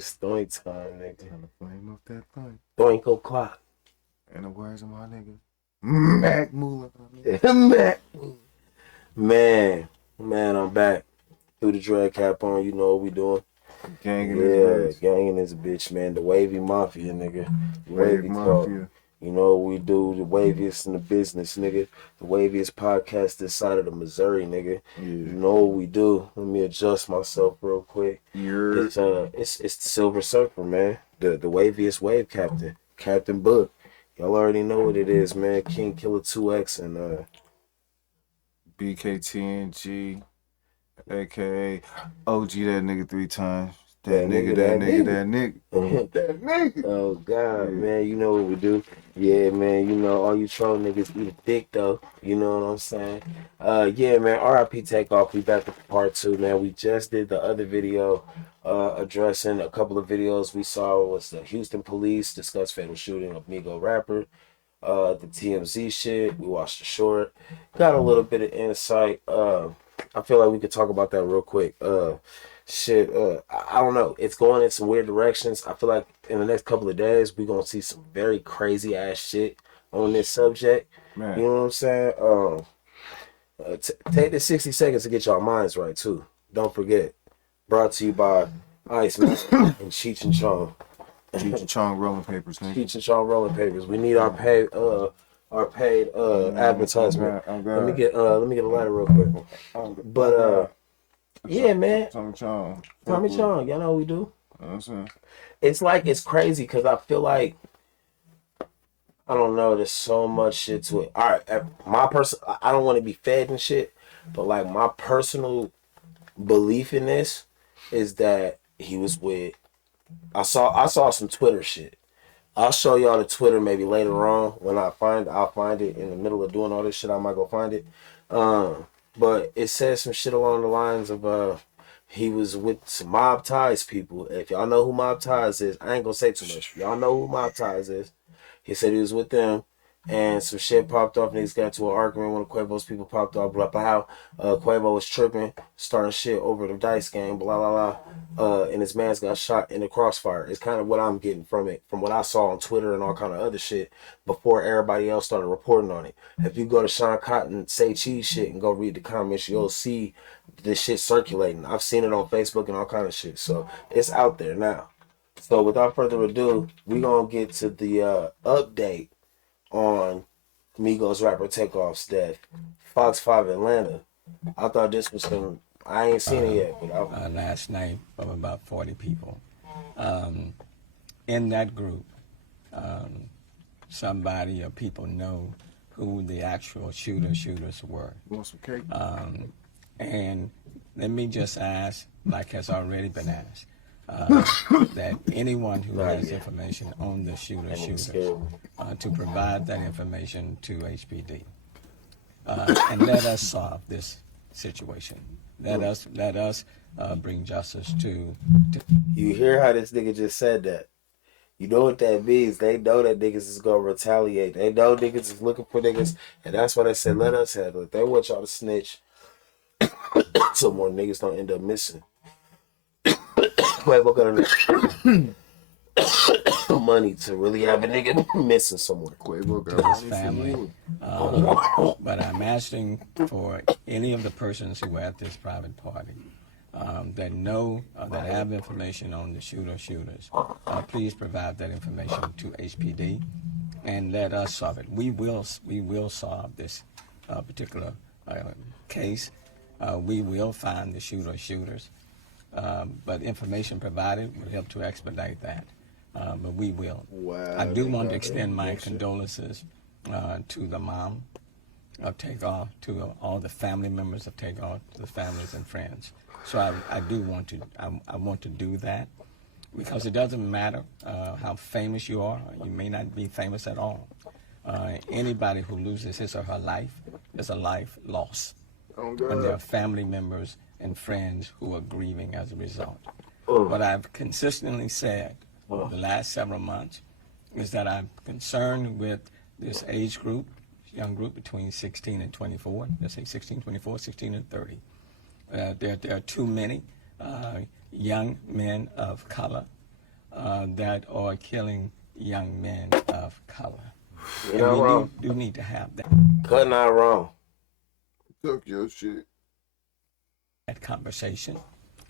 It's stoink time, nigga. Trying to flame up that thing. Doink o'clock. In the words of my nigga, Mac Moolah. Mac. Man, I'm back. Threw the dread cap on, you know what we doing. Gang in this bitch. Gang in this bitch, man. The Wavy Mafia, nigga. Wave Mafia. Talk. You know what we do. The waviest in the business, nigga. The waviest podcast this side of the Missouri, nigga. Yeah. You know what we do. Let me adjust myself real quick. You're... It's the Silver Surfer, man. The waviest wave captain. Captain Book. Y'all already know what it is, man. King Killer 2X and BKTNG, aka OG that nigga 3 times. That nigga. That nigga. Oh, God, man. You know what we do. Yeah, man. You know, all you troll niggas eat a dick, though. You know what I'm saying? Yeah, man. RIP Takeoff. We back with part 2, man. We just did the other video addressing a couple of videos we saw. Was the Houston police discuss fatal shooting of Migo rapper. The TMZ shit. We watched the short. Got a little bit of insight. I feel like we could talk about that real quick. I don't know. It's going in some weird directions. I feel like in the next couple of days, we're going to see some very crazy ass shit on this subject. Man. You know what I'm saying? Take the 60 seconds to get y'all minds right, too. Don't forget. Brought to you by Iceman and Cheech and Chong. Cheech and Chong rolling papers, nigga. Cheech and Chong rolling papers. We need our paid advertisement. Let me get a lighter real quick. But yeah, man. Tommy Chong, y'all know what we do. It's like it's crazy because I feel like I don't know. There's so much shit to it. All right, I don't want to be fed and shit, but like my personal belief in this is that he was with. I saw some Twitter shit. I'll show y'all the Twitter maybe later on when I'll find it in the middle of doing all this shit. I might go find it. But it says some shit along the lines of he was with some Mob Ties people. If y'all know who Mob Ties is, I ain't gonna say too much. Y'all know who Mob Ties is. He said he was with them, and some shit popped off. Niggas got into an argument. One of Quavo's people popped off. Blah blah. How Quavo was tripping, starting shit over the dice game. Blah blah blah. And his man's got shot in the crossfire. It's kind of what I'm getting from it, from what I saw on Twitter and all kind of other shit before everybody else started reporting on it. If you go to Sean Cotton Say Cheese shit and go read the comments, you'll see this shit circulating. I've seen it on Facebook and all kind of shit. So it's out there now. So without further ado, we gonna get to the update on Migos rapper Takeoff's death. Fox 5 Atlanta. I thought this was some. I ain't seen it yet, but last night from about 40 people. In that group, somebody or people know who the actual shooters were. You want some cake? And let me just ask, like has already been asked, that anyone who has information on the shooters to provide that information to HPD and let us solve this situation. Let us bring justice to. You hear how this nigga just said that? You know what that means? They know that niggas is gonna retaliate. They know niggas is looking for niggas, and that's why they said let us handle it. They want y'all to snitch, so more niggas don't end up missing. Quavo got enough money to really have a nigga missing somewhere. Quavo got his family. But I'm asking for any of the persons who were at this private party that know that have information on the shooters. Please provide that information to HPD and let us solve it. We will solve this particular case. We will find the shooters. But information provided will help to expedite that. But we will. Wow, I do want to extend my condolences to the mom of Takeoff, to all the family members of Takeoff, to the families and friends. So I do want to. I want to do that because it doesn't matter how famous you are. You may not be famous at all. Anybody who loses his or her life is a life loss. Oh, and there are family members and friends who are grieving as a result. What I've consistently said over the last several months is that I'm concerned with this age group, young group between 16 and 24, let's say 16, 24, 16 and 30. There are too many young men of color that are killing young men of color. You're not wrong. We do need to have that. Cut not wrong. Talk your shit. That conversation.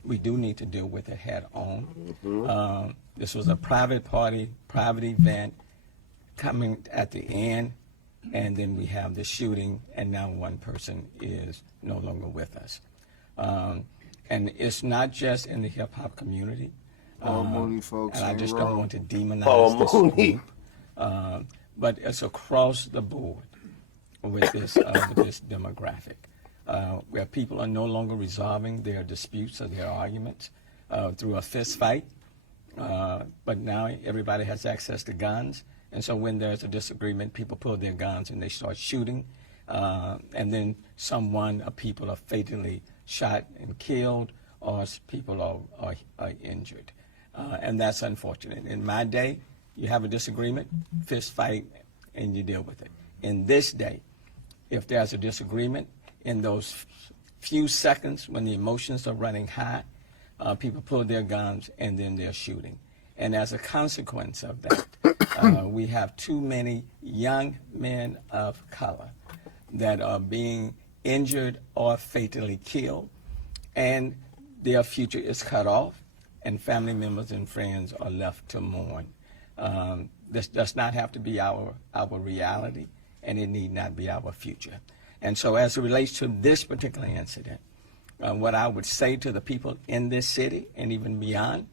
We do need to deal with it head on. Mm-hmm. This was a private party, private event coming at the end, and then we have the shooting, and now one person is no longer with us. And it's not just in the hip hop community. Folks, and I just don't want to demonize this group, but it's across the board with this demographic, where people are no longer resolving their disputes or their arguments through a fist fight, but now everybody has access to guns, and so when there's a disagreement, people pull their guns and they start shooting, and then people are fatally shot and killed, or people are injured. And that's unfortunate. In my day, you have a disagreement, fist fight, and you deal with it. In this day, if there's a disagreement, in those few seconds when the emotions are running high, people pull their guns and then they're shooting. And as a consequence of that, we have too many young men of color that are being injured or fatally killed, and their future is cut off, and family members and friends are left to mourn. This does not have to be our reality, and it need not be our future. And so as it relates to this particular incident, what I would say to the people in this city and even beyond,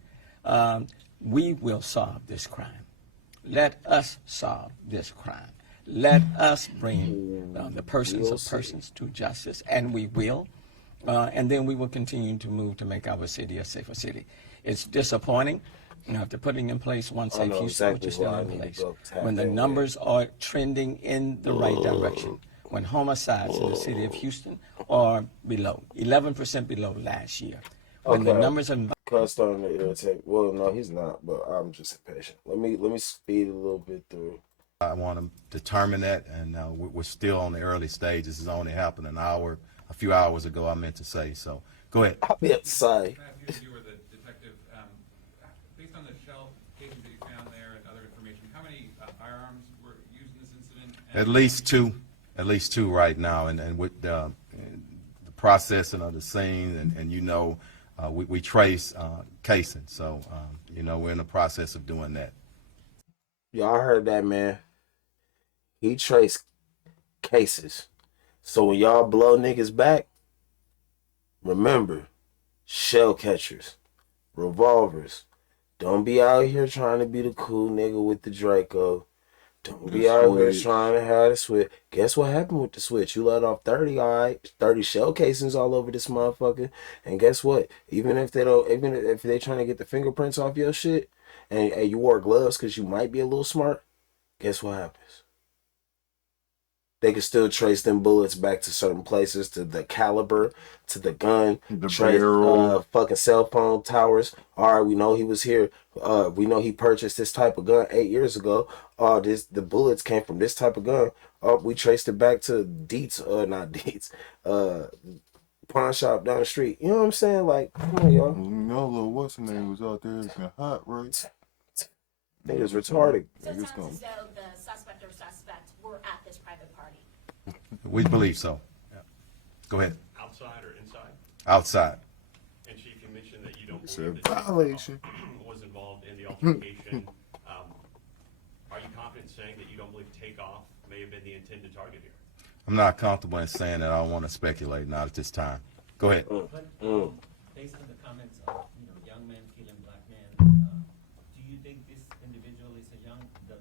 we will solve this crime. Let us solve this crime. Let us bring the persons to justice, and we will. And then we will continue to move to make our city a safer city. It's disappointing. After putting in place one safe Houston, which is still in place, when the numbers are trending in the right direction, when homicides in the city of Houston are below, 11% below last year, when the numbers are... Cuz starting to irritate. Well, no, he's not, but I'm just impatient. Let me speed a little bit through. I want to determine that, and we're still on the early stages. This has only happened a few hours ago, I meant to say. So go ahead. I meant to say. You were the detective. Based on the shell cases that you found there and other information, how many firearms were used in this incident? At least two right now, and with the processing of the scene, and we trace casing. So we're in the process of doing that. Y'all heard that, man. He traced cases. So when y'all blow niggas back, remember, shell catchers, revolvers. Don't be out here trying to be the cool nigga with the Draco. Don't be out here trying to have the switch. Guess what happened with the switch? You let off 30, all right? 30 shell casings all over this motherfucker. And guess what? Even if they trying to get the fingerprints off your shit, and you wore gloves because you might be a little smart, guess what happens? They can still trace them bullets back to certain places, to the caliber, to the gun, the barrel, fucking cell phone towers. All right, we know he was here. We know he purchased this type of gun 8 years ago. The bullets came from this type of gun. We traced it back to pawn shop down the street. You know what I'm saying? Like, come on, y'all. Little what's her name was out there. It's been hot, right? Niggas retarded. So it sounds as though the suspect or suspects were at this private party. We believe so. Yeah. Go ahead. Outside or inside? Outside. And Chief, you mentioned that you don't It's a believe that violation. was involved in the altercation. Are you confident saying that you don't believe Takeoff may have been the intended target here? I'm not comfortable in saying that. I don't want to speculate, not at this time. Go ahead. Based on the comments of young men killing black men, do you think this individual is the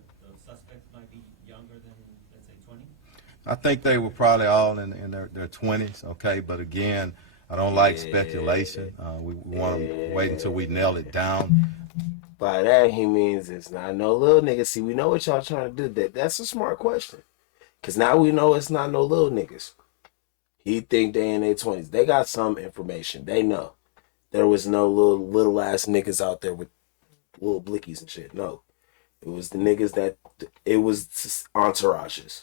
suspect might be younger than, let's say, 20? I think they were probably all in their 20s, okay? But again, I don't like speculation. We want to wait until we nail it down. By that, he means it's not no little niggas. See, we know what y'all trying to do. That's a smart question. Because now we know it's not no little niggas. He think they in their 20s. They got some information. They know. There was no little ass niggas out there with little blickies and shit. No. It was the niggas it was entourages.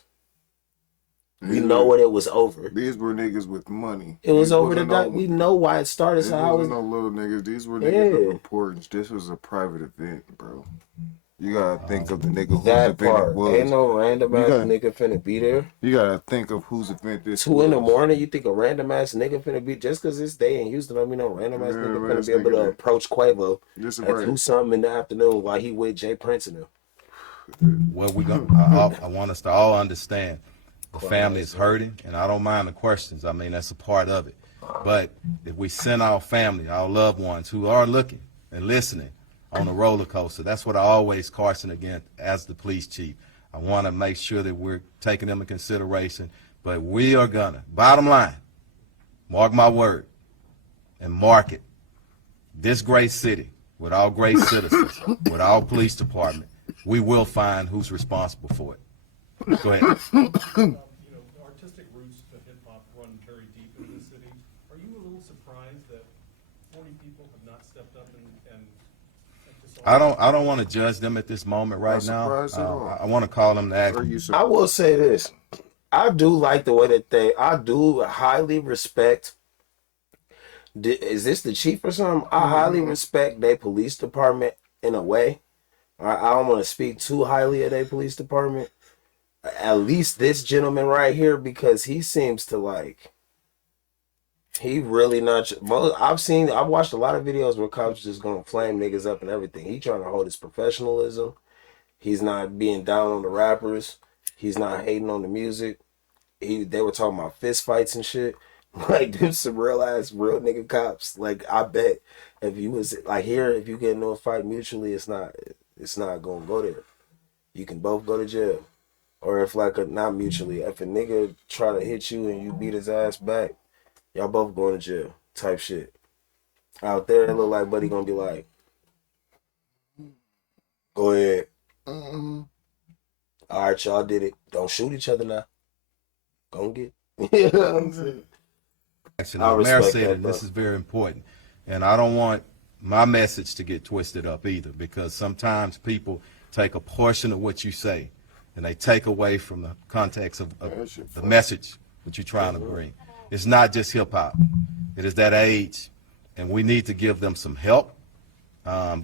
We know what it was over. These were niggas with money. It was over the night. We know why it started. So how was no little niggas. These were niggas of importance. This was a private event, bro. You gotta think of the nigga whose event it was. Ain't no random ass nigga finna be there. You gotta think of whose event this 2 in the morning, you think a random ass nigga finna be, just cause it's day in Houston, don't mean no random ass nigga finna be able to approach Quavo and do something in the afternoon while he with Jay Prince and them. Well, I want us to all understand the family is hurting, and I don't mind the questions. I mean, that's a part of it. But if we send our family, our loved ones who are looking and listening on a roller coaster, that's what I always caution against as the police chief. I want to make sure that we're taking them in consideration. But we are gonna, bottom line, mark my word, and mark it. This great city, with our great citizens, with our police department, we will find who's responsible for it. Go ahead. Artistic roots to hip hop run very deep in this city. Are you a little surprised that 40 people have not stepped up and I don't want to judge them at this moment right now. I want to call them to act. I will say this. I do like the way that I do highly respect. Is this the chief or something? I highly respect their police department in a way. I don't want to speak too highly of their police department. At least this gentleman right here, because he seems to like, he really not. I've watched a lot of videos where cops just gonna flame niggas up and everything. He trying to hold his professionalism. He's not being down on the rappers. He's not hating on the music. They were talking about fist fights and shit. Like, them some real nigga cops. Like, I bet if you was like here, if you get into a fight mutually, it's not gonna go there. You can both go to jail. Or if not mutually, if a nigga try to hit you and you beat his ass back, y'all both going to jail type shit. Out there, it look like Buddy gonna be like, go ahead. All right, y'all did it. Don't shoot each other now. Go get. You know what I'm saying? Actually, Mayor said it, and this is very important. And I don't want my message to get twisted up either, because sometimes people take a portion of what you say and they take away from the context of the message that you're trying to bring. It's not just hip hop. It is that age, and we need to give them some help.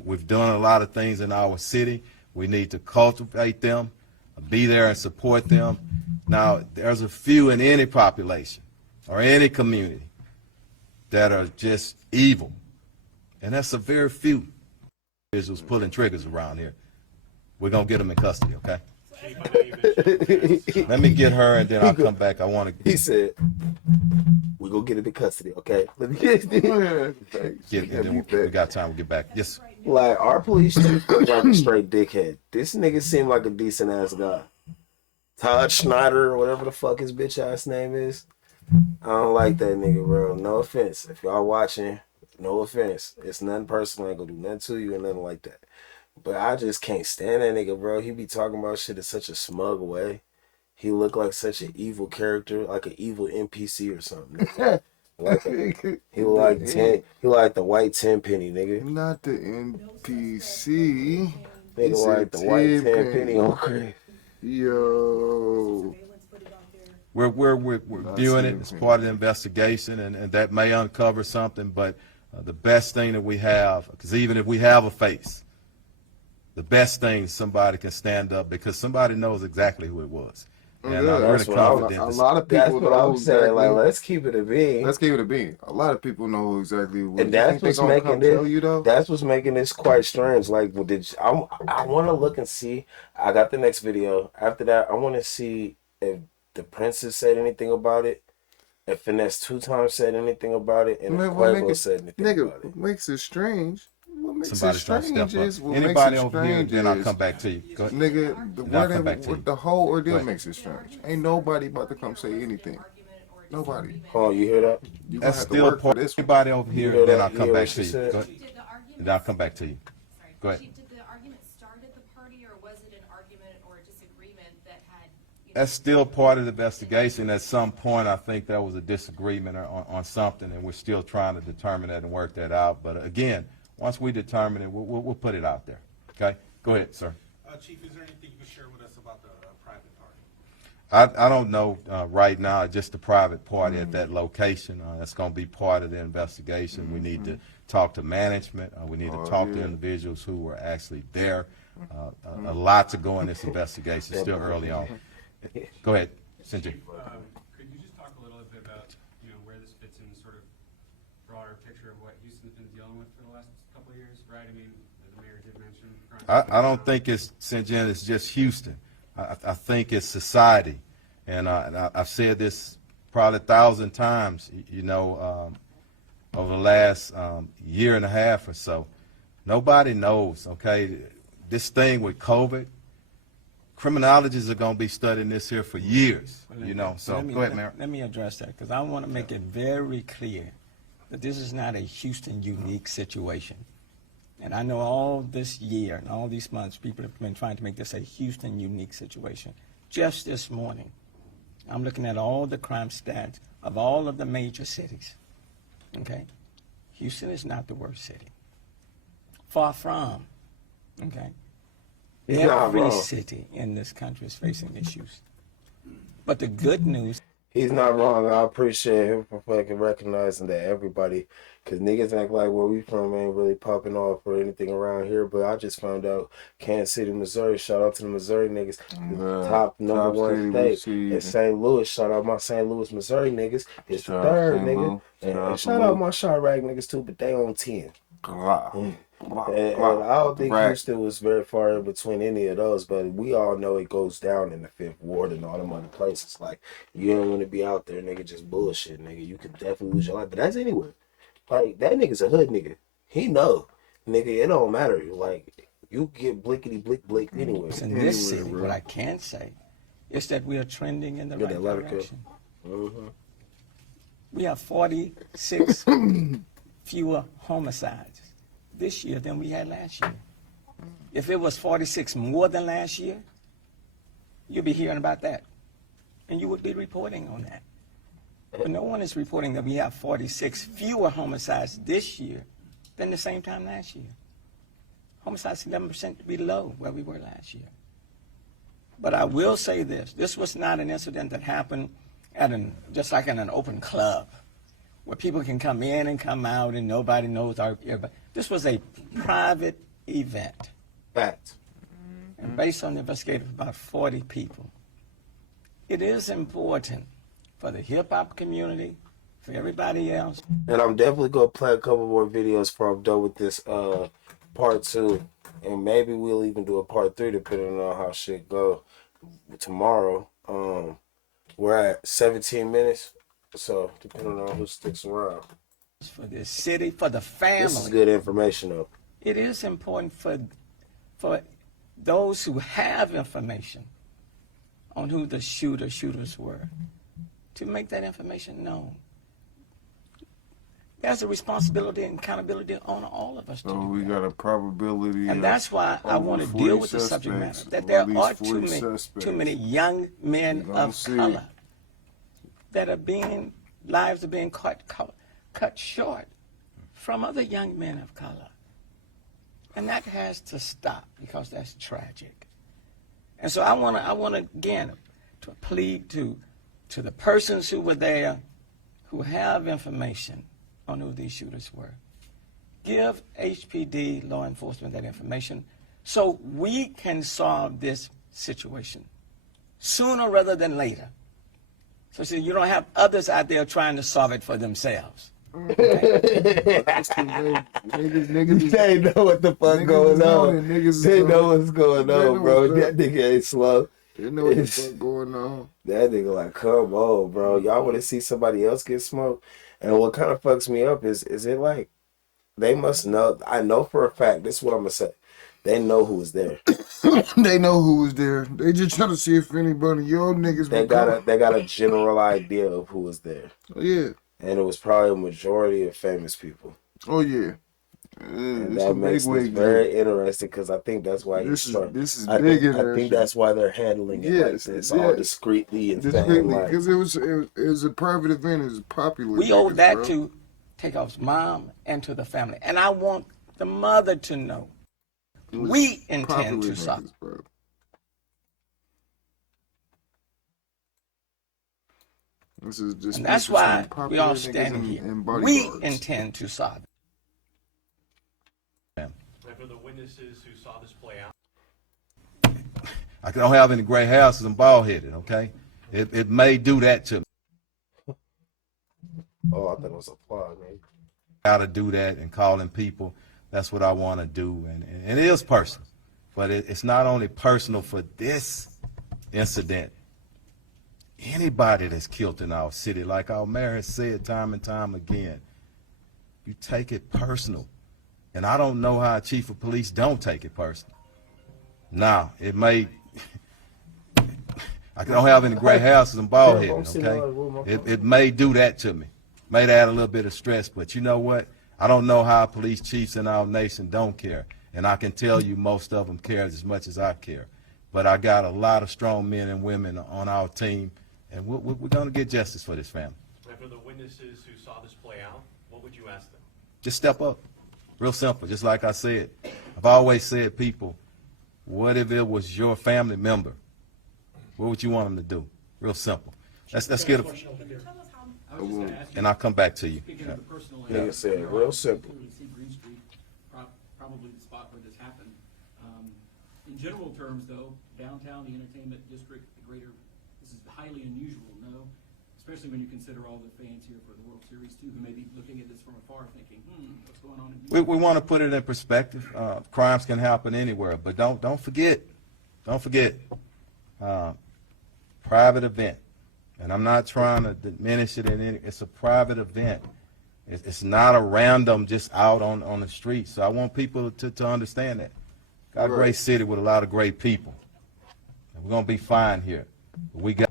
We've done a lot of things in our city. We need to cultivate them, be there and support them. Now, there's a few in any population or any community that are just evil, and that's a very few individuals pulling triggers around here. We're going to get them in custody, okay? Let me get her, and then I'll come back. He said, we're going to get him in custody, okay? Let me get we got time. We'll get back. Yes. Like, our police chief was like a straight dickhead. This nigga seemed like a decent ass guy. Todd Schneider, or whatever the fuck his bitch ass name is. I don't like that nigga, bro. No offense. If y'all watching, no offense. It's nothing personal. I ain't gonna do nothing to you and nothing like that. But I just can't stand that nigga, bro. He be talking about shit in such a smug way. He look like such an evil character, like an evil NPC or something. He like the white 10-penny, nigga. Not the NPC. Nigga like the white 10-penny on crack. Yo. We're viewing it as part of the investigation, and that may uncover something, but the best thing that we have, because even if we have a face, the best thing is somebody can stand up, because somebody knows exactly who it was. And I'm really confident. A lot of people know I'm saying. Exactly, like, let's keep it a bean. Let's keep it a bean. A lot of people know exactly what. And that's what's making this. That's what's making this quite strange. Like, I want to look and see. I got the next video. After that, I want to see if the Princess said anything about it, if Finesse 2 times said anything about it, and if Quavo said anything about it. What makes it strange? What makes Somebody's it strange trying to step is up. Anybody over here, then I'll come back to you. Go ahead. Nigga, the whole ordeal makes it strange. Ain't nobody about to come say anything. Nobody. Oh, you hear that? That's still part. Anybody over here, then I'll come back to you. Go ahead. Then I'll come back to you. Go ahead. Did the argument start at the party, or was it an argument or a disagreement that had? That's still part of the investigation. At some point, I think there was a disagreement on something, and we're still trying to determine that and work that out. But again, once we determine it, we'll put it out there. Okay? Go ahead, sir. Chief, is there anything you can share with us about the private party? I don't know right now, just the private party at that location. That's going to be part of the investigation. We need to talk to management. We need to talk to individuals who were actually there. A lot to go in this investigation, still early on. Go ahead, Cindy. Could you just talk a little bit about, where this fits in the sort of broader picture of what Houston's been dealing with for the last couple of years, right? I mean, the mayor did mention. I don't think it's, St. it's just Houston. I think it's society. And I've said this probably 1,000 times, over the last year and a half or so. Nobody knows, okay? This thing with COVID, criminologists are going to be studying this here for years, So go ahead, Mayor. Let me address that, because I want to make it very clear that this is not a Houston unique situation. And I know all this year and all these months, people have been trying to make this a Houston unique situation. Just this morning, I'm looking at all the crime stats of all of the major cities. Okay? Houston is not the worst city. Far from. Okay? Every city in this country is facing issues. But the good news. He's not wrong. I appreciate him for fucking recognizing that everybody, because niggas act like where we from ain't really popping off or anything around here. But I just found out Kansas City, Missouri. Shout out to the Missouri niggas. Top number one state. And St. Louis. Shout out my St. Louis, Missouri niggas. It's the third, nigga. And shout out my Chirac niggas too, but they on 10. And I don't think Houston was very far in between any of those, but we all know it goes down in the 5th Ward and all them other places. Like, you don't want to be out there, nigga, just bullshit, nigga. You could definitely lose your life, but that's anywhere. Like, that nigga's a hood nigga. He know, nigga, it don't matter. Like, you get blickety blick anywhere. In this city, what I can say is that we are trending in the right direction. We have 46 fewer homicides this year than we had last year. If it was 46 more than last year, you'd be hearing about that. And you would be reporting on that. But no one is reporting that we have 46 fewer homicides this year than the same time last year. Homicides 11% below where we were last year. But I will say this. This was not an incident that happened at just like in an open club, where people can come in and come out and nobody knows everybody. This was a private event. Fact. And based on the investigation of about 40 people. It is important for the hip-hop community, for everybody else. And I'm definitely going to play a couple more videos before I'm done with this part 2. And maybe we'll even do a part 3 depending on how shit go tomorrow. We're at 17 minutes. So, depending on who sticks around. For the city, for the family. This is good information, though. It is important for those who have information on who the shooters were to make that information known. There's a responsibility and accountability on all of us to do we got a probability. And that's why I want to deal with the subject matter. That there are too many young men of color that are lives are being cut short from other young men of color. And that has to stop because that's tragic. And so I want to again to plead to the persons who were there, who have information on who these shooters were. Give HPD law enforcement that information so we can solve this situation sooner rather than later. So you don't have others out there trying to solve it for themselves. Okay? They know what the fuck going on. They know what's going on, bro. That nigga ain't slow. They know what the fuck going on. That nigga like, come on, bro. Y'all want to see somebody else get smoked? And what kind of fucks me up is it like, they must know. I know for a fact, this is what I'm going to say. They know who was there. They know who was there. They just trying to see if anybody, your niggas. They got a general idea of who was there. Oh, yeah. And it was probably a majority of famous people. Oh, yeah. And that makes this very interesting because I think that's why this is big. I think that's why they're handling it like this, all discreetly and because it was a private event. It was popular. We owe that to Takeoff's mom and to the family, and I want the mother to know we intend to solve. This is just And that's why we all standing here. We intend to solve it. And for the witnesses who saw this play out, I don't have any gray hairs because I'm bald-headed, okay? It may do that to me. Oh, I thought it was applause, man. How to do that and calling people, that's what I want to do. And it is personal, but it's not only personal for this incident. Anybody that's killed in our city, like our mayor has said time and time again, you take it personal. And I don't know how a chief of police don't take it personal. Now, it may, I don't have any gray hairs because I'm bald-headed, okay? It may do that to me. May add a little bit of stress, but you know what? I don't know how police chiefs in our nation don't care. And I can tell you most of them care as much as I care. But I got a lot of strong men and women on our team, and we're going to get justice for this family. and for the witnesses who saw this play out, what would you ask them? Just step up. Real simple. Just like I said. I've always said, people, what if it was your family member? What would you want them to do? Real simple. Let's get it. And I'll come back to you. Speaking of the personal Nigga end, said, real simple. see Green Street, probably the spot where this happened. In general terms, though, downtown, the entertainment district, this is highly unusual, no? Especially when you consider all the fans here for the World Series, too, who may be looking at this from afar thinking, what's going on in We want to put it in perspective. Crimes can happen anywhere, but don't forget, private event. And I'm not trying to diminish it in any, it's a private event. It's not a random just out on the street. So I want people to understand that. Got a great city with a lot of great people. And we're going to be fine here. We got.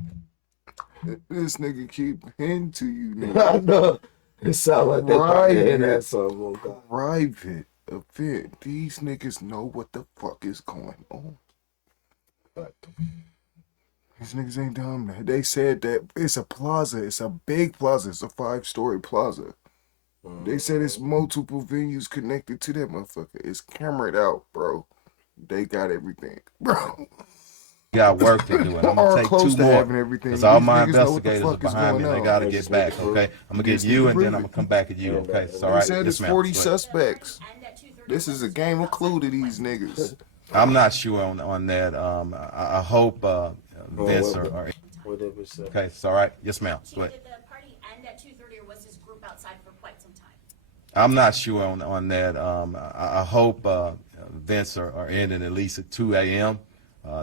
This nigga keep hinting to you, nigga. I know. It sounds like that. Private song. event. These niggas know what the fuck is going on. These niggas ain't dumb. They said that it's a plaza. It's a big plaza. It's a 5-story plaza. They said it's multiple venues connected to that motherfucker. It's cameraed out, bro. They got everything, bro. Got work to do, and I'm gonna take 2 more. Because all my investigators are behind me, and they gotta get back. Okay, I'm gonna get you, and then I'm gonna come back at you. Okay, it's all right. They said it's 40 suspects. This is a game of Clue to these niggas. I'm not sure on that. I hope Vince or okay, it's all right. Yes, ma'am. Go ahead. Did the party end at 2:30, or was this group outside for quite some time? I'm not sure on that. I hope Vince are ending at least at 2 a.m.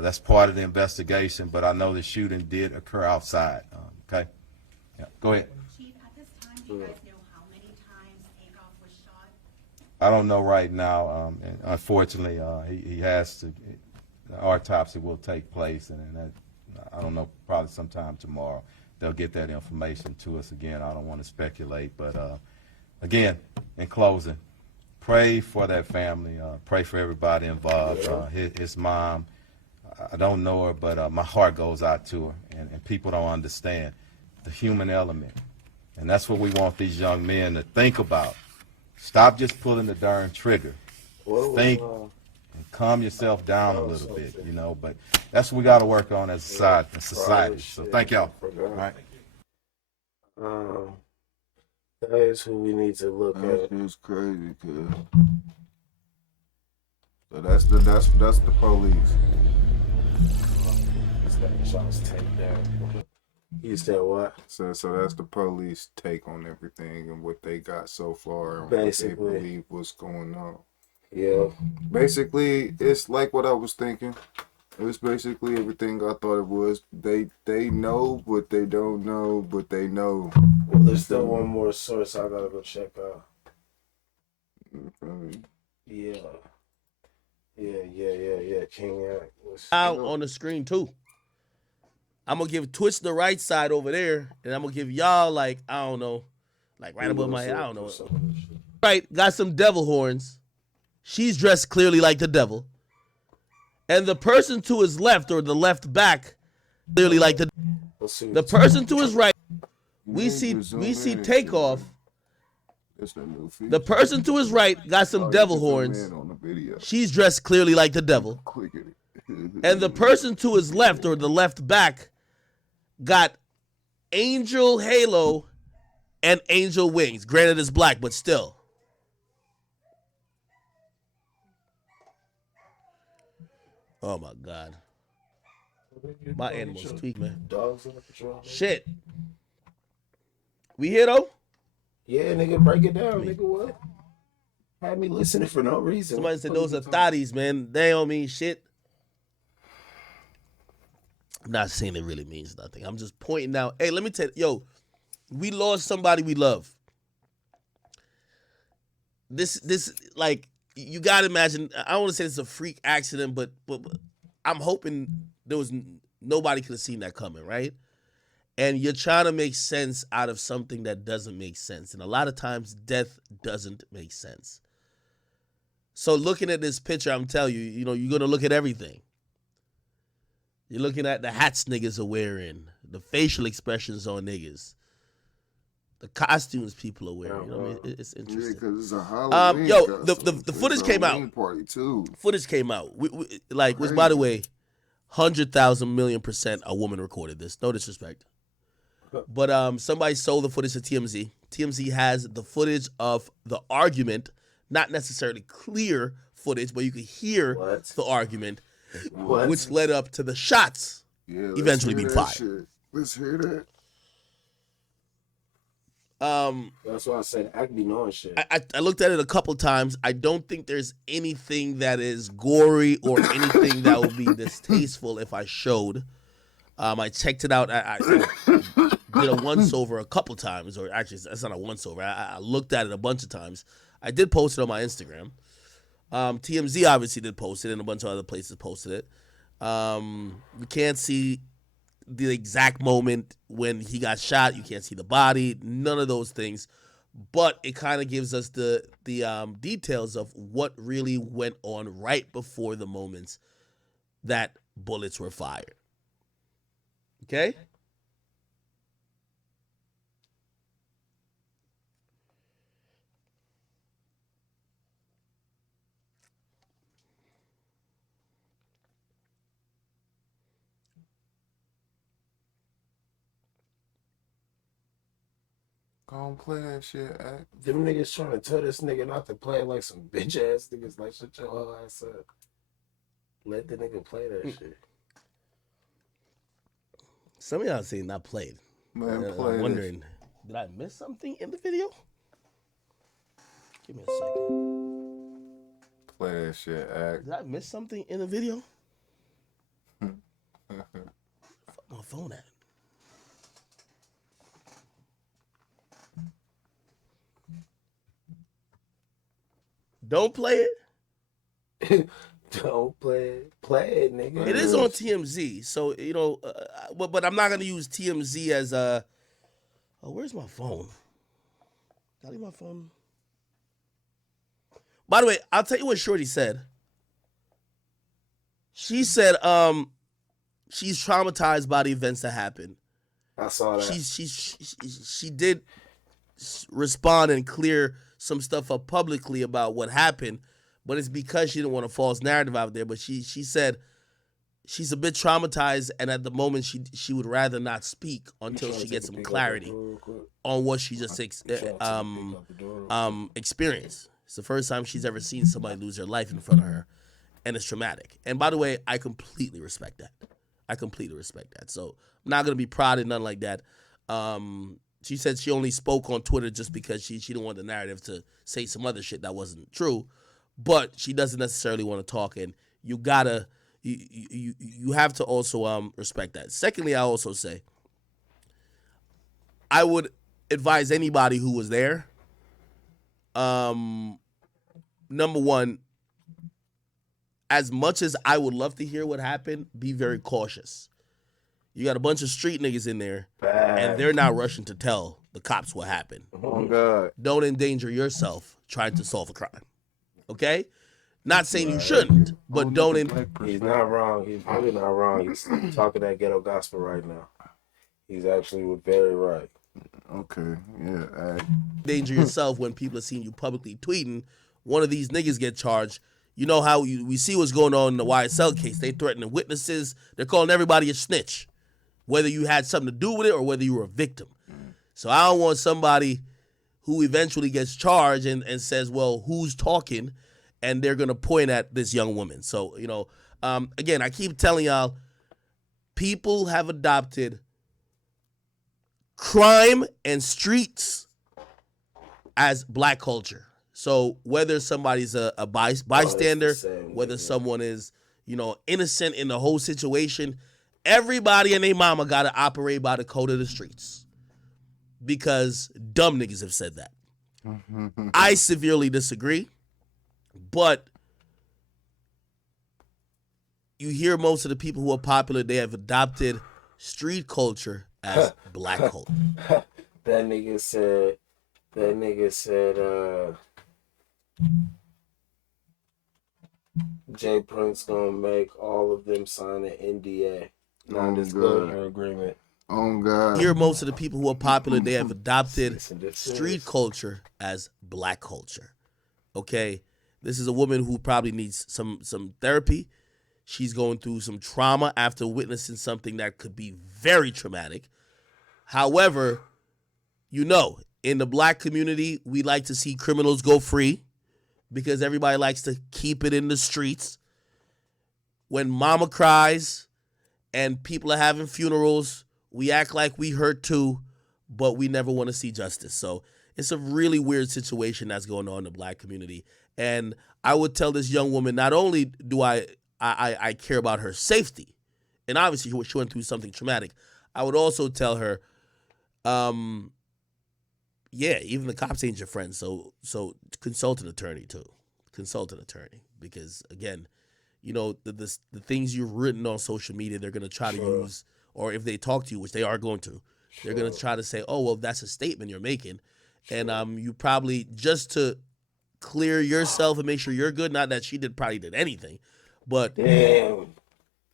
That's part of the investigation, but I know the shooting did occur outside. Okay? Yeah, go ahead. Chief, at this time, do you guys know how many times Takeoff was shot? I don't know right now. And unfortunately, he has to. The autopsy will take place, and that, I don't know, probably sometime tomorrow they'll get that information to us again. I don't want to speculate, but again, in closing, pray for that family. Pray for everybody involved. His mom, I don't know her, but my heart goes out to her, and people don't understand the human element. And that's what we want these young men to think about. Stop just pulling the darn trigger. Think and calm yourself down a little bit, you know. But that's what we got to work on as a society. So thank y'all. All right. That is who we need to look at. That's crazy, cuz. So that's the police. This guy Sean's take down. You said what? So that's the police take on everything and what they got so far and Basically. what they believe what's going on. Yeah. Basically, it's like what I was thinking. It was basically everything I thought it was. They know, but they don't know, but they know. Well, there's still one more source I gotta go check out. Yeah. King Act. Out on the screen too. I'm gonna give Twitch the right side over there, and I'm gonna give y'all like I don't know, like right above my head. I don't know. Right, got some devil horns. She's dressed clearly like the devil, and the person to his left or the left back, clearly like the person to his right. We see Takeoff. The person to his right got some devil horns. She's dressed clearly like the devil. And the person to his left or the left back got Angel Halo and Angel Wings. Granted, it's black, but still. Oh my God. My animals tweak, man. Dogs on the patrol. Shit. We here though? Yeah, nigga, break it down, nigga. What? Had me listening for no reason. Somebody said those are thotties, man. They don't mean shit. I'm not saying it really means nothing. I'm just pointing out. Hey, let me tell you, yo, we lost somebody we love. This, like, you gotta imagine. I don't want to say it's a freak accident, but I'm hoping there was nobody could have seen that coming, right? And you're trying to make sense out of something that doesn't make sense. And a lot of times, death doesn't make sense. So looking at this picture, I'm telling you, you're going to look at everything. You're looking at the hats niggas are wearing, the facial expressions on niggas, the costumes people are wearing. I mean, it's interesting. Yeah, because it's a Halloween the footage came out. Party too. Footage came out. Which, by the way, 100,000,000,000% a woman recorded this. No disrespect. But somebody sold the footage to TMZ. TMZ has the footage of the argument, not necessarily clear footage, but you could hear the argument, which led up to the shots eventually being fired. Shit. Let's hear that. That's why I said I could be knowing shit. I looked at it a couple times. I don't think there's anything that is gory or anything that would be distasteful if I showed. I checked it out. I did a once-over a couple times, or actually, that's not a once-over. I looked at it a bunch of times. I did post it on my Instagram. TMZ obviously did post it, and a bunch of other places posted it. You can't see the exact moment when he got shot. You can't see the body. None of those things. But it kind of gives us the details of what really went on right before the moments that bullets were fired. Okay? Don't play that shit, act. Them niggas trying to tell this nigga not to play like some bitch ass niggas. Like, shut your whole ass up. Let the nigga play that shit. Some of y'all saying not played. Man, play I'm wondering, did I miss something in the video? Give me a second. Play that shit, act. Did I miss something in the video? Fuck my phone at. Don't play it. Don't play it. Play it, nigga. It is on TMZ, so but I'm not gonna use TMZ as a. Oh, where's my phone? Did I leave my phone? By the way, I'll tell you what Shorty said. She said, she's traumatized by the events that happened. I saw that. She did respond and clear some stuff up publicly about what happened, but it's because she didn't want a false narrative out there. But she said she's a bit traumatized, and at the moment she would rather not speak until she gets some clarity on what she just experienced. It's the first time she's ever seen somebody lose their life in front of her, and it's traumatic. And by the way, I completely respect that. So I'm not gonna be proud of nothing like that. She said she only spoke on Twitter just because she didn't want the narrative to say some other shit that wasn't true, but she doesn't necessarily want to talk, and you gotta you have to also respect that. Secondly, I also say I would advise anybody who was there. Number one, as much as I would love to hear what happened, be very cautious. You got a bunch of street niggas in there, and they're not rushing to tell the cops what happened. Oh, God. Don't endanger yourself trying to solve a crime. Okay? Not saying you shouldn't, but don't. He's not wrong. He's really not wrong. He's talking that ghetto gospel right now. He's actually very right. Okay, yeah. Endanger yourself when people are seeing you publicly tweeting. One of these niggas get charged. You know how we see what's going on in the YSL case. They threatening witnesses. They're calling everybody a snitch. whether you had something to do with it or whether you were a victim. So I don't want somebody who eventually gets charged and says, well, who's talking? And they're going to point at this young woman. So, you know, again, I keep telling y'all, people have adopted crime and streets as black culture. So whether somebody's a bystander, whether someone is, you know, innocent in the whole situation, everybody and their mama got to operate by the code of the streets. Because dumb niggas have said that. I severely disagree. But you hear most of the people who are popular, they have adopted street culture as black culture. That nigga said, Jay Prince gonna make all of them sign an NDA, non-disclosure agreement. Oh God! Here, most of the people who are popular, they have adopted street culture as black culture. Okay, this is a woman who probably needs some therapy. She's going through some trauma after witnessing something that could be very traumatic. However, you know, in the black community, we like to see criminals go free because everybody likes to keep it in the streets. When mama cries and people are having funerals, we act like we hurt too, but we never want to see justice. So it's a really weird situation that's going on in the black community. And I would tell this young woman, not only do I care about her safety, and obviously she went through something traumatic, I would also tell her, yeah, even the cops ain't your friend, so consult an attorney too. Consult an attorney, because again, you know, the things you've written on social media, they're gonna try to use, or if they talk to you, which they are going to, they're gonna try to say, oh well, that's a statement you're making, and you probably, just to clear yourself and make sure you're good, not that she probably did anything, but damn.